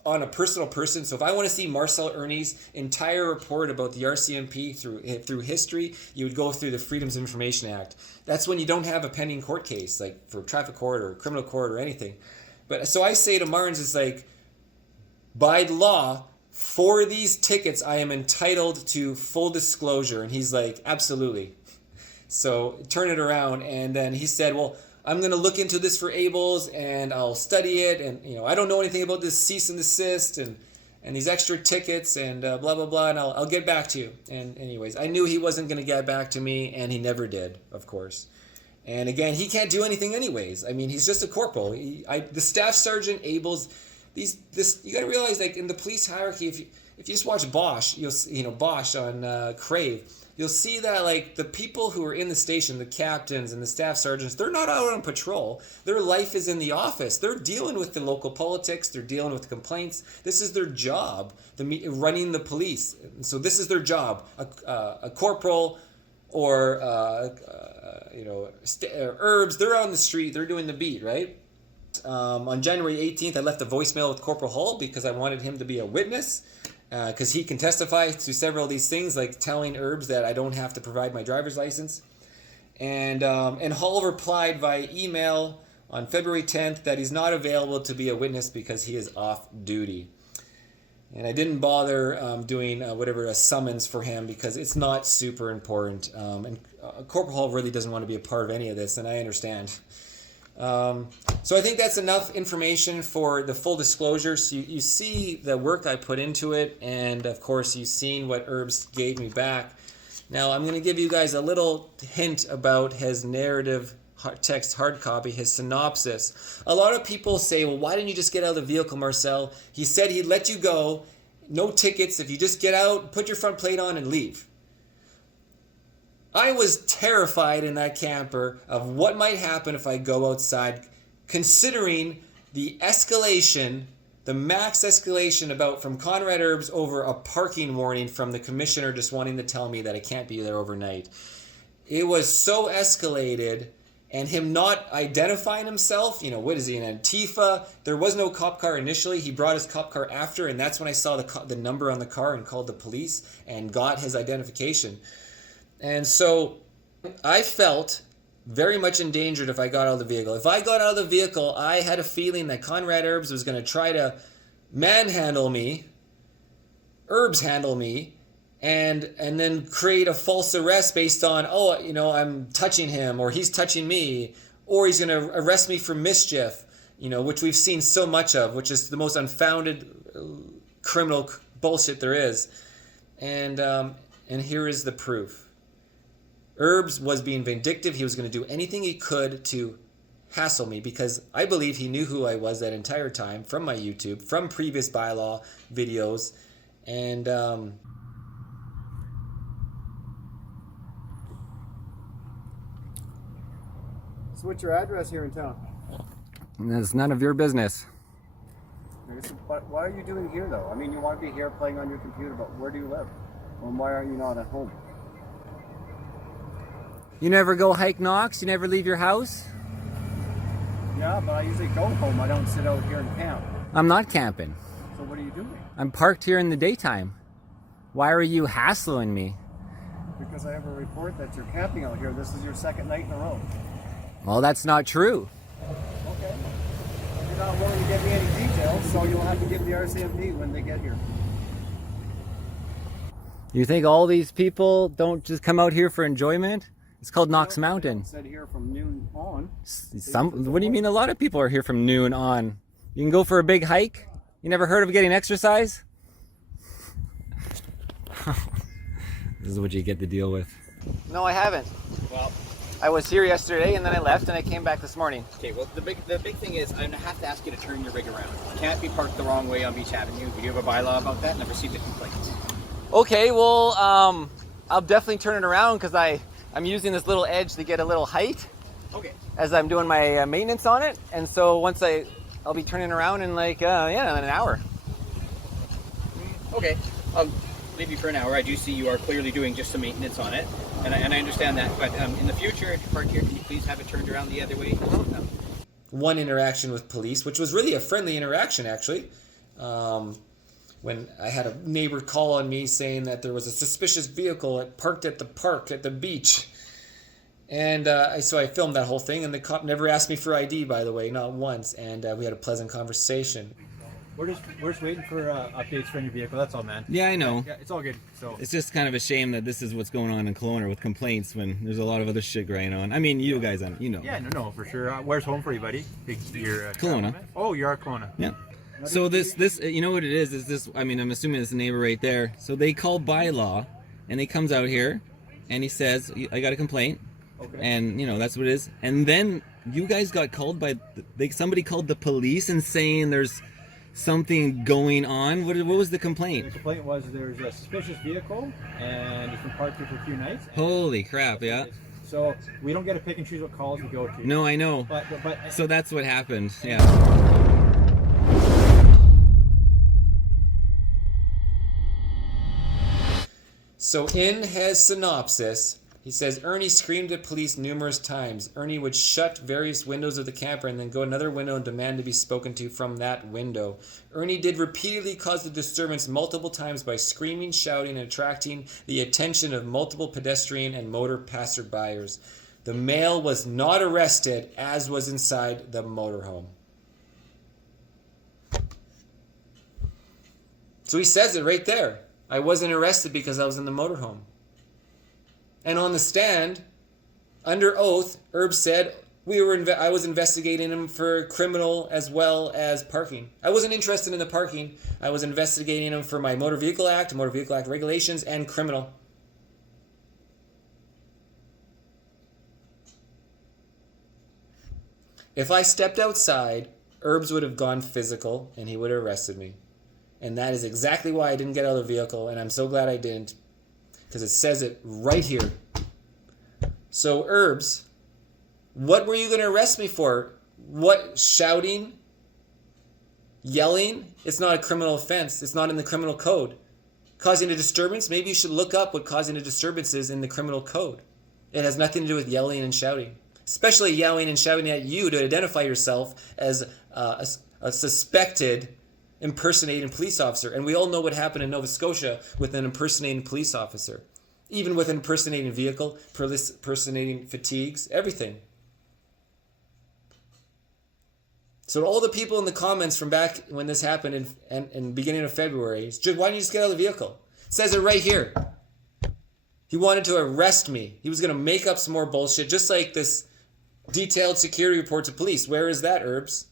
on a personal person. So if I want to see Marcel Irnie's entire report about the RCMP through history, you would go through the Freedoms of Information Act. That's when you don't have a pending court case, like for traffic court or criminal court or anything. But so I say to Martins, it's like, by law, for these tickets, I am entitled to full disclosure. And he's like, absolutely. So turn it around. And then he said, well, I'm going to look into this for Abels, and I'll study it, and you know, I don't know anything about this cease and desist and these extra tickets and blah blah blah, and I'll get back to you. And anyways, I knew he wasn't going to get back to me, and he never did, of course. And again, he can't do anything anyways. I mean, he's just a corporal. The Staff Sergeant Abels, you got to realize, like in the police hierarchy, if you just watch Bosch, Bosch on Crave. You'll see that like the people who are in the station, the captains and the staff sergeants, they're not out on patrol. Their life is in the office. They're dealing with the local politics. They're dealing with complaints. This is their job, running the police. And so this is their job. A corporal or Erbes, they're out on the street. They're doing the beat, right? On January 18th, I left a voicemail with Corporal Hall because I wanted him to be a witness. Because he can testify to several of these things, like telling Erbes that I don't have to provide my driver's license. And Hall replied via email on February 10th that he's not available to be a witness because he is off duty. And I didn't bother doing a summons for him because it's not super important. And Corporal Hall really doesn't want to be a part of any of this, and I understand. So I think that's enough information for the full disclosure. So you see the work I put into it, and of course you've seen what Erbes gave me back. Now I'm going to give you guys a little hint about his narrative text hard copy, his synopsis. A lot of people say, well, why didn't you just get out of the vehicle, Marcel? He said he'd let you go, no tickets, if you just get out, put your front plate on and leave. I was terrified in that camper of what might happen if I go outside, considering the escalation, the max escalation from Conrad Erbes over a parking warning from the commissioner just wanting to tell me that I can't be there overnight. It was so escalated, and him not identifying himself, what is he, an Antifa? There was no cop car initially. He brought his cop car after, and that's when I saw the number on the car and called the police and got his identification. And so I felt very much endangered if I got out of the vehicle. If I got out of the vehicle, I had a feeling that Conrad Erbes was going to try to manhandle me, Erbes handle me, and then create a false arrest based on, I'm touching him, or he's touching me, or he's going to arrest me for mischief, which we've seen so much of, which is the most unfounded criminal bullshit there is. And here is the proof. Erbes was being vindictive. He was going to do anything he could to hassle me because I believe he knew who I was that entire time from my YouTube, from previous bylaw videos. And so what's your address here in town? It's none of your business. Are I said, but why are you doing here though? I mean, you want to be here playing on your computer, but where do you live? And why are you not at home? You never go hike Knox? You never leave your house? Yeah, but I usually go home. I don't sit out here and camp. I'm not camping. So what are you doing? I'm parked here in the daytime. Why are you hassling me? Because I have a report that you're camping out here. This is your second night in a row. Well, that's not true. Okay. You're not willing to give me any details, so you'll have to give the RCMP when they get here. You think all these people don't just come out here for enjoyment? It's called Knox Mountain. Said here from noon on. What do you mean a lot of people are here from noon on? You can go for a big hike? You never heard of getting exercise? This is what you get to deal with. No, I haven't. Well, I was here yesterday and then I left and I came back this morning. okay, well, the big thing is I'm gonna have to ask you to turn your rig around. You can't be parked the wrong way on Beach Avenue. We do have a bylaw about that and I've received a complaint. Okay, well, I'll definitely turn it around because I'm using this little edge to get a little height. Okay. As I'm doing my maintenance on it. And so once I'll be turning around in like, in an hour. Okay, I'll leave you for an hour. I do see you are clearly doing just some maintenance on it, and I understand that. But in the future, if you park here, can you please have it turned around the other way? One interaction with police, which was really a friendly interaction, actually. When I had a neighbor call on me saying that there was a suspicious vehicle parked at the park at the beach. And so I filmed that whole thing, and the cop never asked me for ID, by the way, not once. And we had a pleasant conversation. We're just waiting for updates from your vehicle. That's all, man. Yeah, I know. Yeah, it's all good. So it's just kind of a shame that this is what's going on in Kelowna with complaints when there's a lot of other shit going on. I mean, you guys, you know. Yeah, no, for sure. Where's home for you, buddy? You're Kelowna. Oh, you are Kelowna. Yeah. So this, you know what it is this, I mean, I'm assuming it's the neighbor right there. So they call Bylaw, and he comes out here, and he says, I got a complaint. Okay. And, that's what it is. And then you guys got called by, somebody called the police and saying there's something going on. What was the complaint? The complaint was there's a suspicious vehicle, and it's been parked here for a few nights. Holy crap, yeah. So we don't get to pick and choose what calls we go to. No, I know. But so that's what happened, yeah. So in his synopsis, he says, Irnie screamed at police numerous times. Irnie would shut various windows of the camper and then go another window and demand to be spoken to from that window. Irnie did repeatedly cause the disturbance multiple times by screaming, shouting, and attracting the attention of multiple pedestrian and motor passerbyers. The male was not arrested, as was inside the motorhome. So he says it right there. I wasn't arrested because I was in the motorhome. And on the stand, under oath, Erbes said I was investigating him for criminal as well as parking. I wasn't interested in the parking. I was investigating him for my Motor Vehicle Act regulations, and criminal. If I stepped outside, Erbes would have gone physical and he would have arrested me. And that is exactly why I didn't get out of the vehicle, and I'm so glad I didn't. Because it says it right here. So, Erbes, what were you going to arrest me for? What, shouting? Yelling? It's not a criminal offense. It's not in the criminal code. Causing a disturbance? Maybe you should look up what causing a disturbance is in the criminal code. It has nothing to do with yelling and shouting. Especially yelling and shouting at you to identify yourself as a suspected impersonating police officer. And we all know what happened in Nova Scotia with an impersonating police officer. Even with an impersonating vehicle, impersonating fatigues, everything. So all the people in the comments from back when this happened in beginning of February, why don't you just get out of the vehicle? It says it right here. He wanted to arrest me. He was going to make up some more bullshit, just like this detailed security report to police. Where is that, Erbes?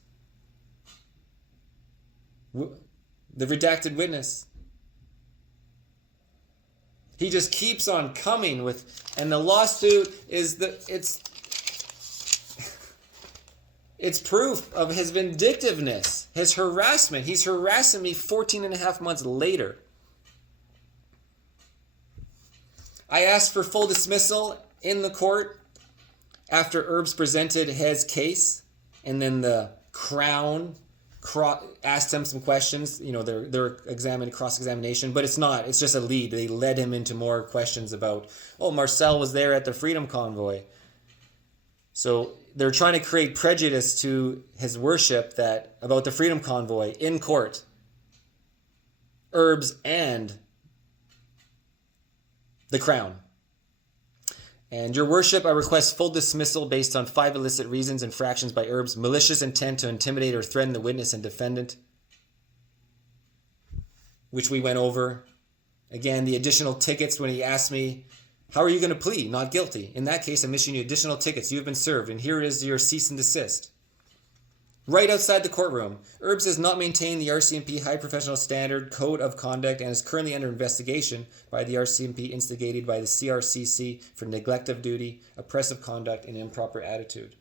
The redacted witness. He just keeps on coming with, and the lawsuit is it's proof of his vindictiveness, his harassment. He's harassing me 14 and a half months later. I asked for full dismissal in the court after Erbes presented his case, and then the Crown asked him some questions. You know, they're examined cross-examination, but it's not. It's just a lead. They led him into more questions about, oh, Marcel was there at the Freedom Convoy. So they're trying to create prejudice to his worship about the Freedom Convoy in court. Erbes and the Crown. And your worship, I request full dismissal based on 5 illicit reasons: infractions by Erbes, malicious intent to intimidate or threaten the witness and defendant, which we went over. Again, the additional tickets when he asked me, how are you going to plead? Not guilty. In that case, I'm issuing you additional tickets. You have been served, and here is your cease and desist. Right outside the courtroom, Erbes has not maintained the RCMP High Professional Standard Code of Conduct and is currently under investigation by the RCMP, instigated by the CRCC for neglect of duty, oppressive conduct, and improper attitude.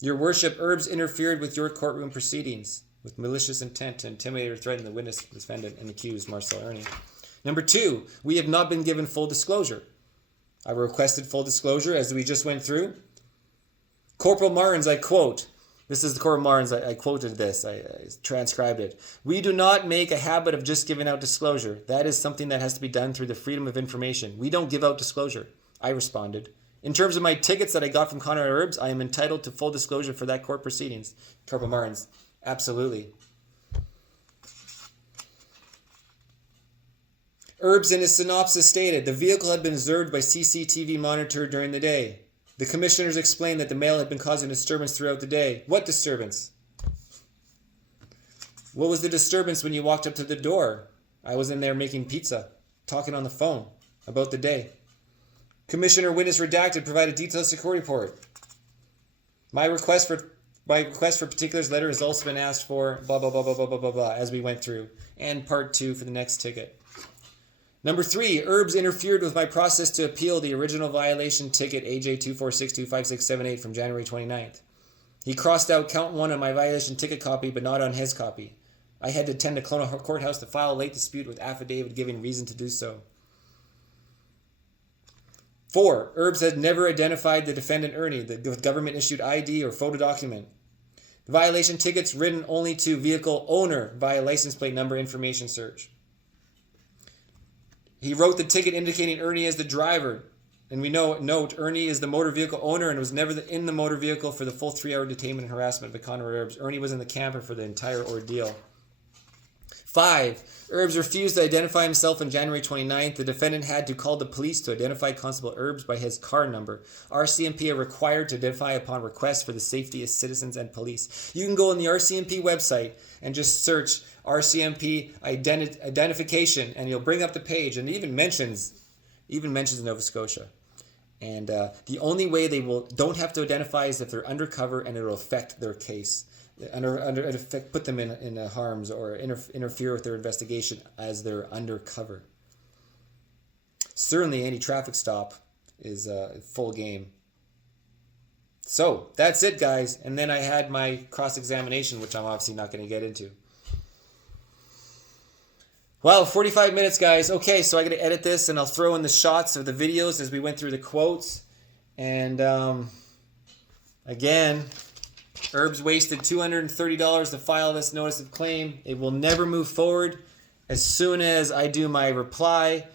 Your worship, Erbes interfered with your courtroom proceedings with malicious intent to intimidate or threaten the witness, defendant, and accused, Marcel Irnie. Number 2, we have not been given full disclosure. I requested full disclosure as we just went through. Corporal Marnes, I quote, this is the Corporal Marnes, I quoted this, I transcribed it. We do not make a habit of just giving out disclosure. That is something that has to be done through the freedom of information. We don't give out disclosure. I responded. In terms of my tickets that I got from Conrad Erbes, I am entitled to full disclosure for that court proceedings. Corporal Marnes, absolutely. Erbes in his synopsis stated, the vehicle had been observed by CCTV monitor during the day. The commissioners explained that the male had been causing disturbance throughout the day. What disturbance? What was the disturbance when you walked up to the door? I was in there making pizza, talking on the phone about the day. Commissioner Witness redacted provided detailed security report. My request for particulars letter has also been asked for, blah, blah, blah, blah, blah, blah, blah, blah, as we went through. And part 2 for the next ticket. Number 3, Erbes interfered with my process to appeal the original violation ticket AJ24625678 from January 29th. He crossed out count 1 on my violation ticket copy, but not on his copy. I had to attend the Kelowna courthouse to file a late dispute with affidavit giving reason to do so. 4, Erbes had never identified the defendant Irnie with government-issued ID or photo document. The violation tickets written only to vehicle owner via license plate number information search. He wrote the ticket indicating Irnie as the driver. And we note Irnie is the motor vehicle owner and was never in the motor vehicle for the full 3-hour detainment and harassment by Conrad Erbes. Irnie was in the camper for the entire ordeal. 5, Erbes refused to identify himself on January 29th. The defendant had to call the police to identify Constable Erbes by his car number. RCMP are required to identify upon request for the safety of citizens and police. You can go on the RCMP website and just search RCMP identification, and you'll bring up the page, and it even mentions Nova Scotia. And the only way they don't have to identify is if they're undercover, and it'll affect their case, put them in harms or interfere with their investigation as they're undercover. Certainly, any traffic stop is full game. So that's it, guys. And then I had my cross-examination, which I'm obviously not going to get into. Well, 45 minutes, guys. Okay, so I got to edit this, and I'll throw in the shots of the videos as we went through the quotes. And again, Erbes wasted $230 to file this notice of claim. It will never move forward. As soon as I do my reply,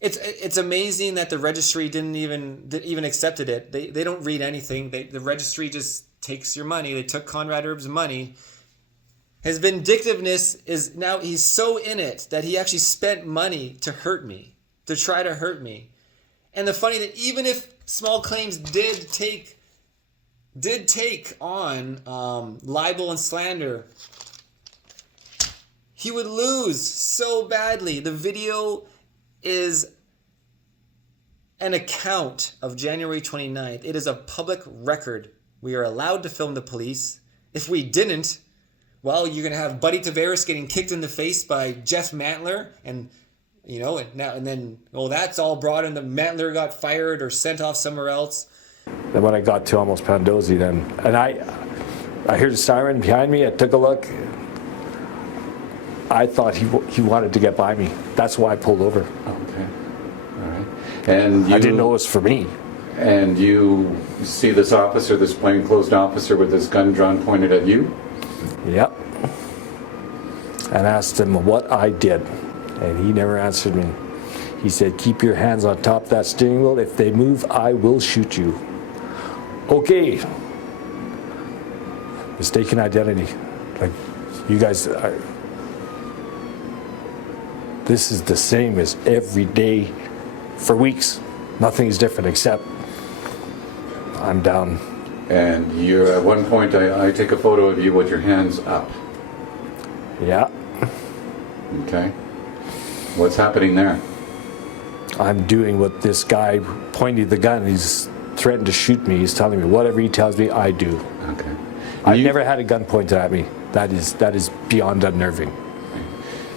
it's amazing that the registry didn't even accepted it. They don't read anything. The registry just takes your money. They took Conrad Erbes' money. His vindictiveness is now, he's so in it that he actually spent money to hurt me, to try to hurt me. And the funny that even if small claims did take on libel and slander, he would lose so badly. The video is an account of January 29th. It is a public record. We are allowed to film the police. If we didn't, well, you're going to have Buddy Tavares getting kicked in the face by Jeff Mantler, and then that's all brought in. The Mantler got fired or sent off somewhere else. Then when I got to almost Pandosy, and I heard a siren behind me. I took a look. I thought he wanted to get by me. That's why I pulled over. Okay, all right. And I didn't know it was for me. And you see this officer, this plainclothes officer with his gun drawn pointed at you? Yep. And asked him what I did. And he never answered me. He said, keep your hands on top of that steering wheel. If they move, I will shoot you. Okay. Mistaken identity. Like, you guys, this is the same as every day for weeks. Nothing is different except I'm down. And you're at one point, I take a photo of you with your hands up. Yeah. Okay. What's happening there? I'm doing what this guy pointed the gun. He's threatened to shoot me. He's telling me whatever he tells me, I do. Okay. I've never had a gun pointed at me. That is beyond unnerving.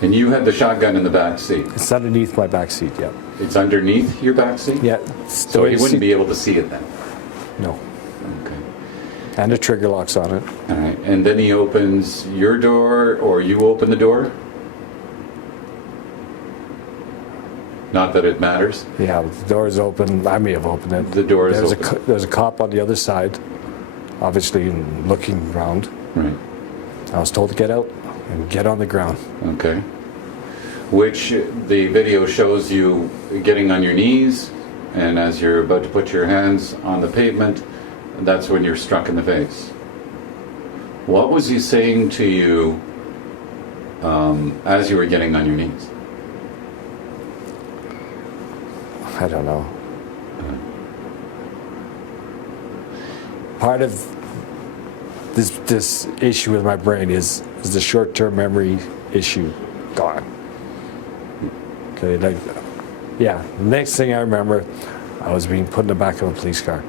And you had the shotgun in the back seat? It's underneath my back seat, yeah. It's underneath your back seat? Yeah. So he wouldn't be able to see it then? No. Okay. And the trigger lock's on it. All right. And then he opens your door, or you open the door? Not that it matters? Yeah, the door is open. I may have opened it. The door is open. There's a cop on the other side, obviously looking around. Right. I was told to get out and get on the ground. Okay. Which the video shows you getting on your knees, and as you're about to put your hands on the pavement, that's when you're struck in the face. What was he saying to you as you were getting on your knees? I don't know. Part of this issue with my brain is the short-term memory issue gone. Okay, like, yeah. Next thing I remember, I was being put in the back of a police car.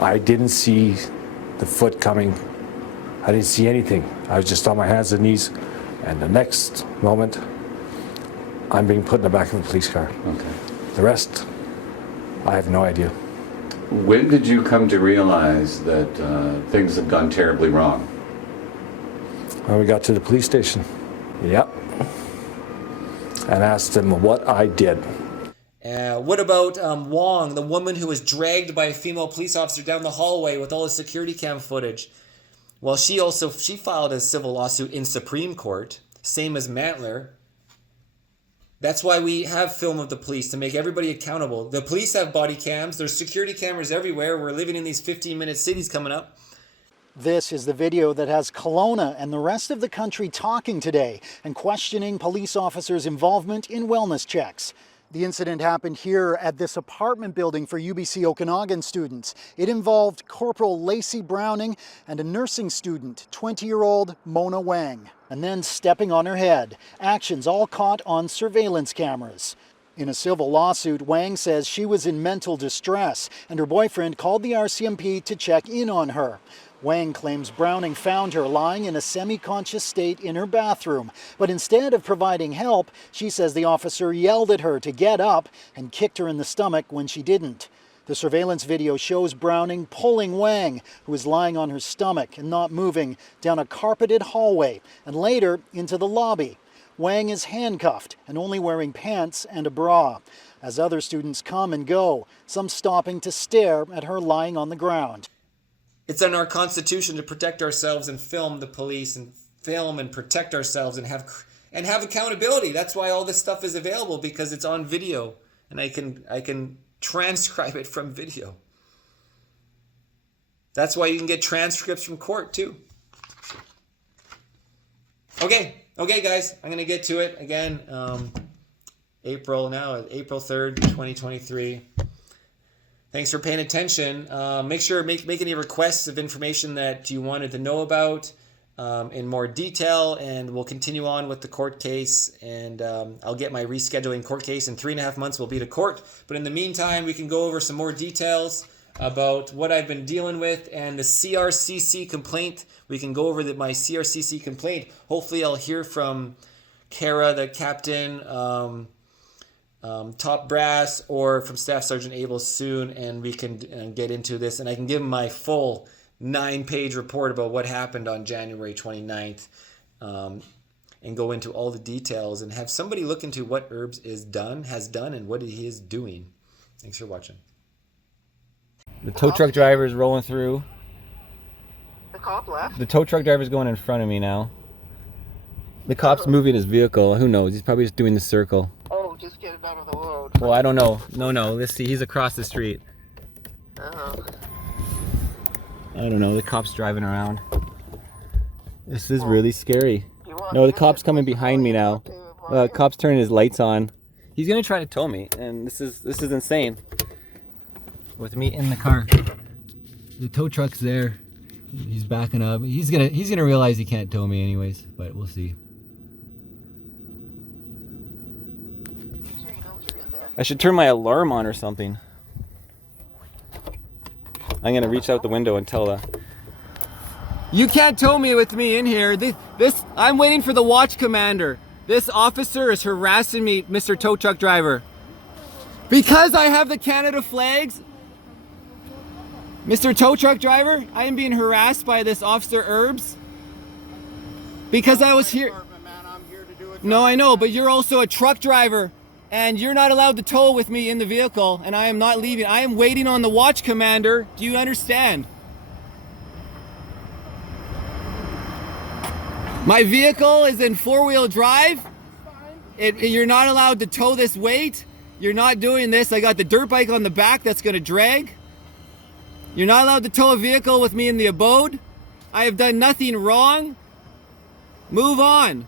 I didn't see the foot coming. I didn't see anything. I was just on my hands and knees, and the next moment, I'm being put in the back of a police car. Okay. The rest, I have no idea. When did you come to realize that things had gone terribly wrong? When we got to the police station. Yep. And asked him what I did. What about Wong, the woman who was dragged by a female police officer down the hallway with all the security cam footage? Well, she filed a civil lawsuit in Supreme Court, same as Mantler. That's why we have film of the police, to make everybody accountable. The police have body cams. There's security cameras everywhere. We're living in these 15-minute cities coming up. This is the video that has Kelowna and the rest of the country talking today and questioning police officers' involvement in wellness checks. The incident happened here at this apartment building for UBC Okanagan students. It involved Corporal Lacey Browning and a nursing student, 20-year-old Mona Wang. And then stepping on her head. Actions all caught on surveillance cameras. In a civil lawsuit, Wang says she was in mental distress and her boyfriend called the RCMP to check in on her. Wang claims Browning found her lying in a semi-conscious state in her bathroom, but instead of providing help, she says the officer yelled at her to get up and kicked her in the stomach when she didn't. The surveillance video shows Browning pulling Wang, who is lying on her stomach and not moving, down a carpeted hallway and later into the lobby. Wang is handcuffed and only wearing pants and a bra. As other students come and go, some stopping to stare at her lying on the ground. It's in our Constitution to protect ourselves and film the police and film and protect ourselves and have accountability. That's why all this stuff is available, because it's on video and I can transcribe it from video. That's why you can get transcripts from court too. Okay, guys, I'm gonna get to it again. April 3rd, 2023. Thanks for paying attention. Make sure make any requests of information that you wanted to know about in more detail, and we'll continue on with the court case. And I'll get my rescheduling court case in 3.5 months. We'll be to court. But in the meantime, we can go over some more details about what I've been dealing with and the CRCC complaint. We can go over my CRCC complaint. Hopefully, I'll hear from Kara, the captain. Top brass, or from Staff Sergeant Abel soon, and we can get into this, and I can give him my full 9-page report about what happened on January 29th, and go into all the details and have somebody look into what Erbes has done and what he is doing. Thanks for watching. The tow truck driver is rolling through. The cop left? The tow truck driver is going in front of me now. The cop's moving his vehicle. Who knows? He's probably just doing the circle. Oh, just get him out of the road. Well, I don't know. No. Let's see. He's across the street. Oh. I don't know. The cop's driving around. This is really scary. No, the cop's coming behind me now. Cop's turning his lights on. He's gonna try to tow me, and this is insane. With me in the car. The tow truck's there. He's backing up. He's gonna realize he can't tow me anyways, but we'll see. I should turn my alarm on or something. I'm gonna reach out the window and tell you can't tow me with me in here. I'm waiting for the watch commander. This officer is harassing me, Mr. Tow Truck Driver. Because I have the Canada flags. Mr. Tow Truck Driver, I am being harassed by this Officer Erbes. Because I was here. No, I know, but you're also a truck driver. And you're not allowed to tow with me in the vehicle. And I am not leaving. I am waiting on the watch commander. Do you understand? My vehicle is in four-wheel drive. You're not allowed to tow this weight. You're not doing this. I got the dirt bike on the back that's gonna drag. You're not allowed to tow a vehicle with me in the Abode. I have done nothing wrong. Move on.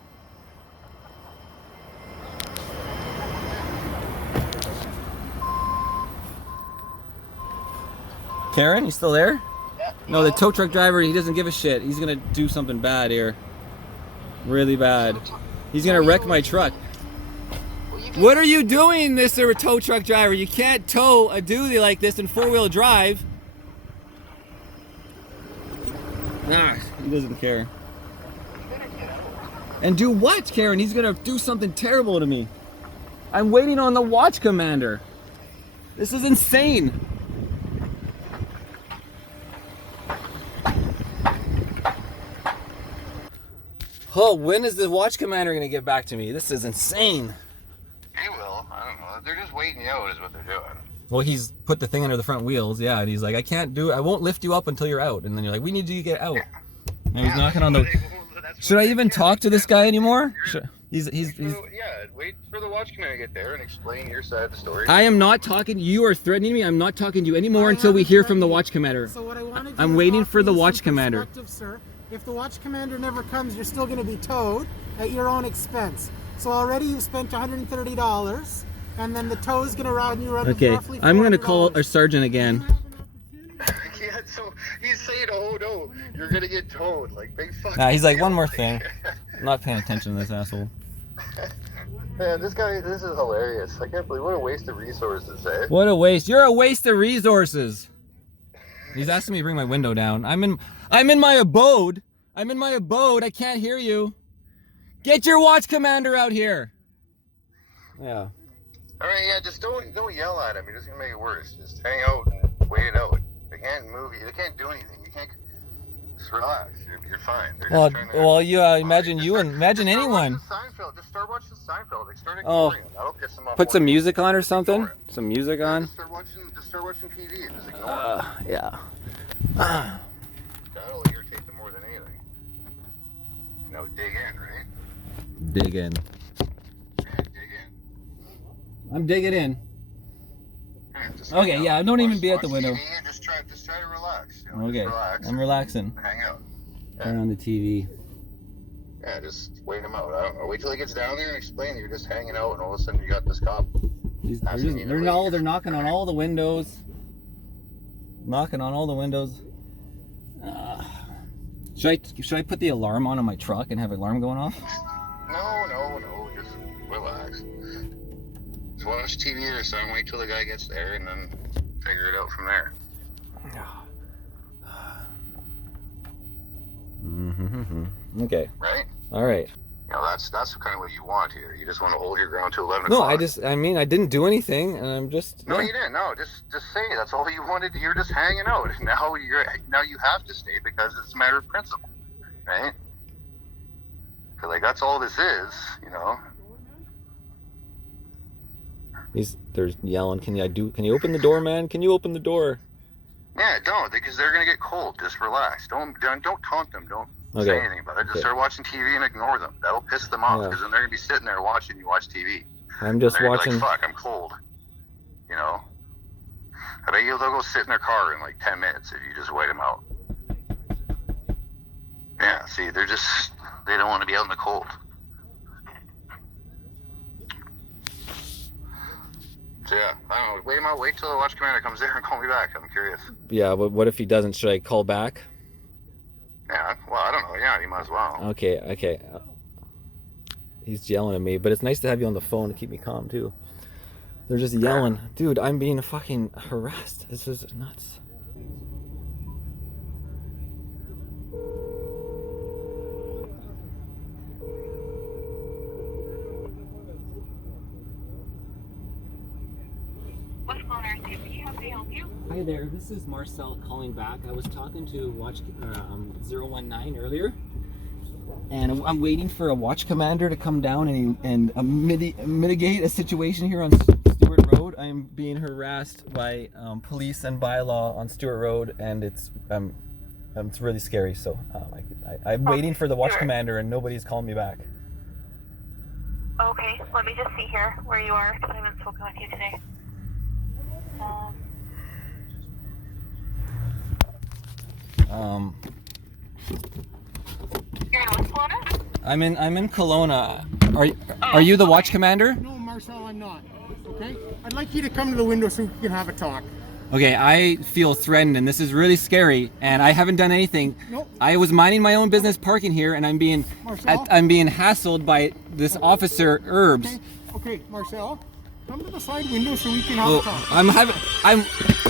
Karen, you still there? No, the tow truck driver, he doesn't give a shit. He's gonna do something bad here. Really bad. He's gonna wreck my truck. What are you doing, Mr. Tow Truck Driver? You can't tow a duty like this in four-wheel drive. Nah, he doesn't care. And do what, Karen? He's gonna do something terrible to me. I'm waiting on the watch commander. This is insane. Oh, when is the watch commander gonna get back to me? This is insane. He will. I don't know. They're just waiting you out is what they're doing. Well, he's put the thing under the front wheels, yeah, and he's like, I won't lift you up until you're out. And then you're like, we need you to get out. And he's knocking on the... Should I even talk to this guy anymore? He's Yeah, wait for the watch commander to get there and explain your side of the story. I am not talking. You are threatening me. I'm not talking to you anymore until we hear from the watch commander. So what I want to do I'm is waiting offer for the you watch some commander. perspective, sir. If the watch commander never comes, you're still going to be towed at your own expense. So already you've spent $130, and then the tow is going to run you roughly $400. I'm going to call a sergeant again. Yeah, so he's saying, oh no, you're gonna get towed, like big fucking. Nah, he's like, one more thing. I'm not paying attention to this asshole. Man, this is hilarious. I can't believe what a waste of resources, eh? What a waste. You're a waste of resources. He's asking me to bring my window down. I'm in my abode. I'm in my abode. I can't hear you. Get your watch commander out here. Yeah. All right, yeah, just don't yell at him. You're just gonna make it worse. Just hang out and wait it out. They can't move you. They can't do anything. You can't. Just relax. You're fine. Imagine anyone. Just start watching Seinfeld. Like, start Oh, ignoring him. That'll piss them off. put some music on or something. Some music on. Just start watching TV. Just ignore him. Yeah. That'll irritate them more than anything. Now dig in, right? Dig in. Yeah, dig in. I'm digging in. Yeah, okay, yeah, don't even be at the window. TV and just try to relax. You know, Okay, just relax. I'm relaxing. Hang out. Turn on the TV. Yeah, just wait him out. I don't know. Wait till he gets down there and explain. You're just hanging out, and all of a sudden you got this cop. They're knocking on all the windows. Knocking on all the windows. Should I put the alarm on my truck and have an alarm going off? No. Just relax. Just watch TV or something. Wait till the guy gets there, and then figure it out from there. Okay. Right? All right. You know, that's kind of what you want here. You just want to hold your ground to 11 No, o'clock. I didn't do anything, and I'm just... No, you didn't. No, just say that's all you wanted. You're just hanging out. Now you have to stay because it's a matter of principle, right? Because like that's all this is, you know. They're yelling. Can you open the door, man? Can you open the door? Yeah, don't, because they're gonna get cold. Just relax. Don't taunt them. Don't say anything about it. Just start watching TV and ignore them. That'll piss them off, because then they're gonna be sitting there watching you watch TV. I'm just watching. Like, fuck, I'm cold. You know. I bet you they'll go sit in their car in like 10 minutes if you just wait them out. Yeah, see, they don't want to be out in the cold. So yeah, I don't know, wait him out, wait till the watch commander comes there and call me back. I'm curious. Yeah, but what if he doesn't? Should I call back? Yeah, well, I don't know. Yeah, you might as well. Okay. He's yelling at me, but it's nice to have you on the phone to keep me calm too. They're just yelling. Dude, I'm being fucking harassed. This is nuts. What's going on, RCMP? How can I help you? Hi there, this is Marcel calling back. I was talking to Watch 019 earlier, and I'm waiting for a watch commander to come down and mitigate a situation here on Stewart Road. I'm being harassed by police and bylaw on Stewart Road, and it's really scary. So I'm waiting for the watch commander, and nobody's calling me back. Okay, let me just see here where you are, because I haven't spoken with you today. You're in West Kelowna? I'm in Kelowna. Are you the watch commander? No, Marcel, I'm not. Okay? I'd like you to come to the window so we can have a talk. Okay, I feel threatened, and this is really scary, and I haven't done anything. Nope. I was minding my own business parking here, and I'm being hassled by this officer Erbes. Okay, Marcel, come to the side window so we can have a talk.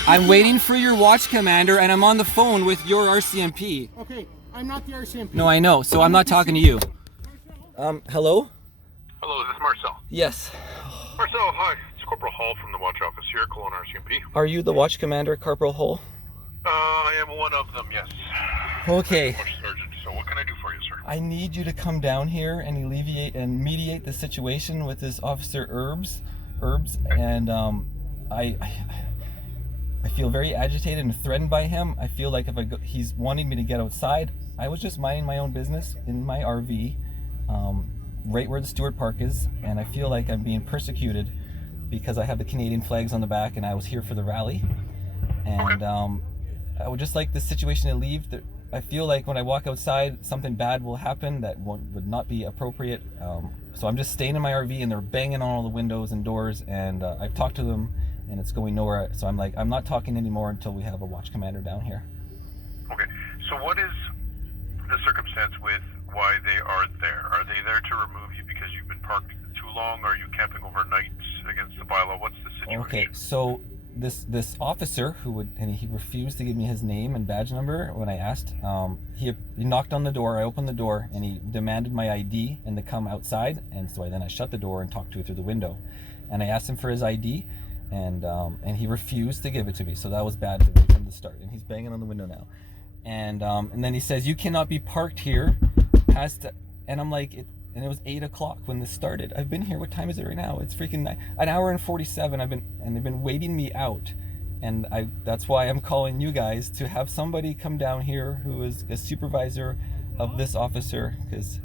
I'm waiting for your watch commander, and I'm on the phone with your RCMP. Okay, I'm not the RCMP. No, I know, so I'm not talking to you. Hello? Hello, is this Marcel? Yes. Marcel, hi. It's Corporal Hall from the watch office here, Kelowna RCMP. Are you the watch commander, Corporal Hall? I am one of them, yes. Okay. Watch sergeant. So what can I do for you, sir? I need you to come down here and alleviate and mediate the situation with this officer Erbes, and I feel very agitated and threatened by him. I feel like he's wanting me to get outside. I was just minding my own business in my RV, right where the Stewart Park is, and I feel like I'm being persecuted because I have the Canadian flags on the back and I was here for the rally. And I would just like this situation to leave. I feel like when I walk outside, something bad will happen that would not be appropriate. So I'm just staying in my RV, and they're banging on all the windows and doors, and I've talked to them, and it's going nowhere. So I'm like, I'm not talking anymore until we have a watch commander down here. Okay, so what is the circumstance with why they are there? Are they there to remove you because you've been parked too long? Are you camping overnight against the bylaw? What's the situation? Okay, so this officer he refused to give me his name and badge number when I asked. He knocked on the door. I opened the door, and he demanded my ID and to come outside. And so I shut the door and talked to it through the window. And I asked him for his ID, and he refused to give it to me. So that was bad from the start. And he's banging on the window now. And then he says, "You cannot be parked here past." And I'm like, and it was 8 o'clock when this started. I've been here. What time is it right now? It's freaking an hour and 47. And they've been waiting me out. And that's why I'm calling you guys to have somebody come down here who is a supervisor of this officer, because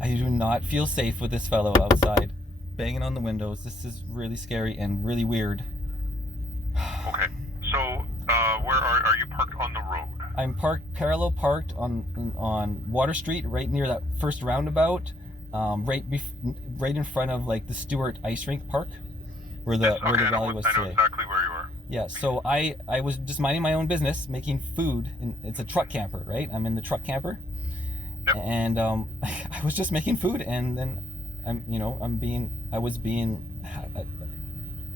I do not feel safe with this fellow outside banging on the windows. This is really scary and really weird. Okay, so where are you parked on the road? I'm parallel parked on Water Street, right near that first roundabout, right in front of like the Stewart Ice Rink Park, where the rally was today. I know exactly where you are. Yeah, so I was just minding my own business, making food, and it's a truck camper, right? I'm in the truck camper, and I was just making food, and then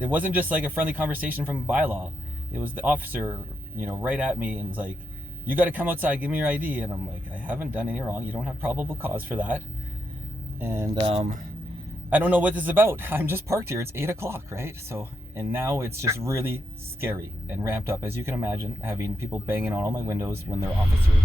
it wasn't just like a friendly conversation from bylaw. It was the officer, right at me, and was like, "You got to come outside, give me your ID." And I'm like, "I haven't done any wrong. You don't have probable cause for that." And I don't know what this is about. I'm just parked here. It's 8 o'clock, right? So, and now it's just really scary and ramped up, as you can imagine, having people banging on all my windows when they're officers.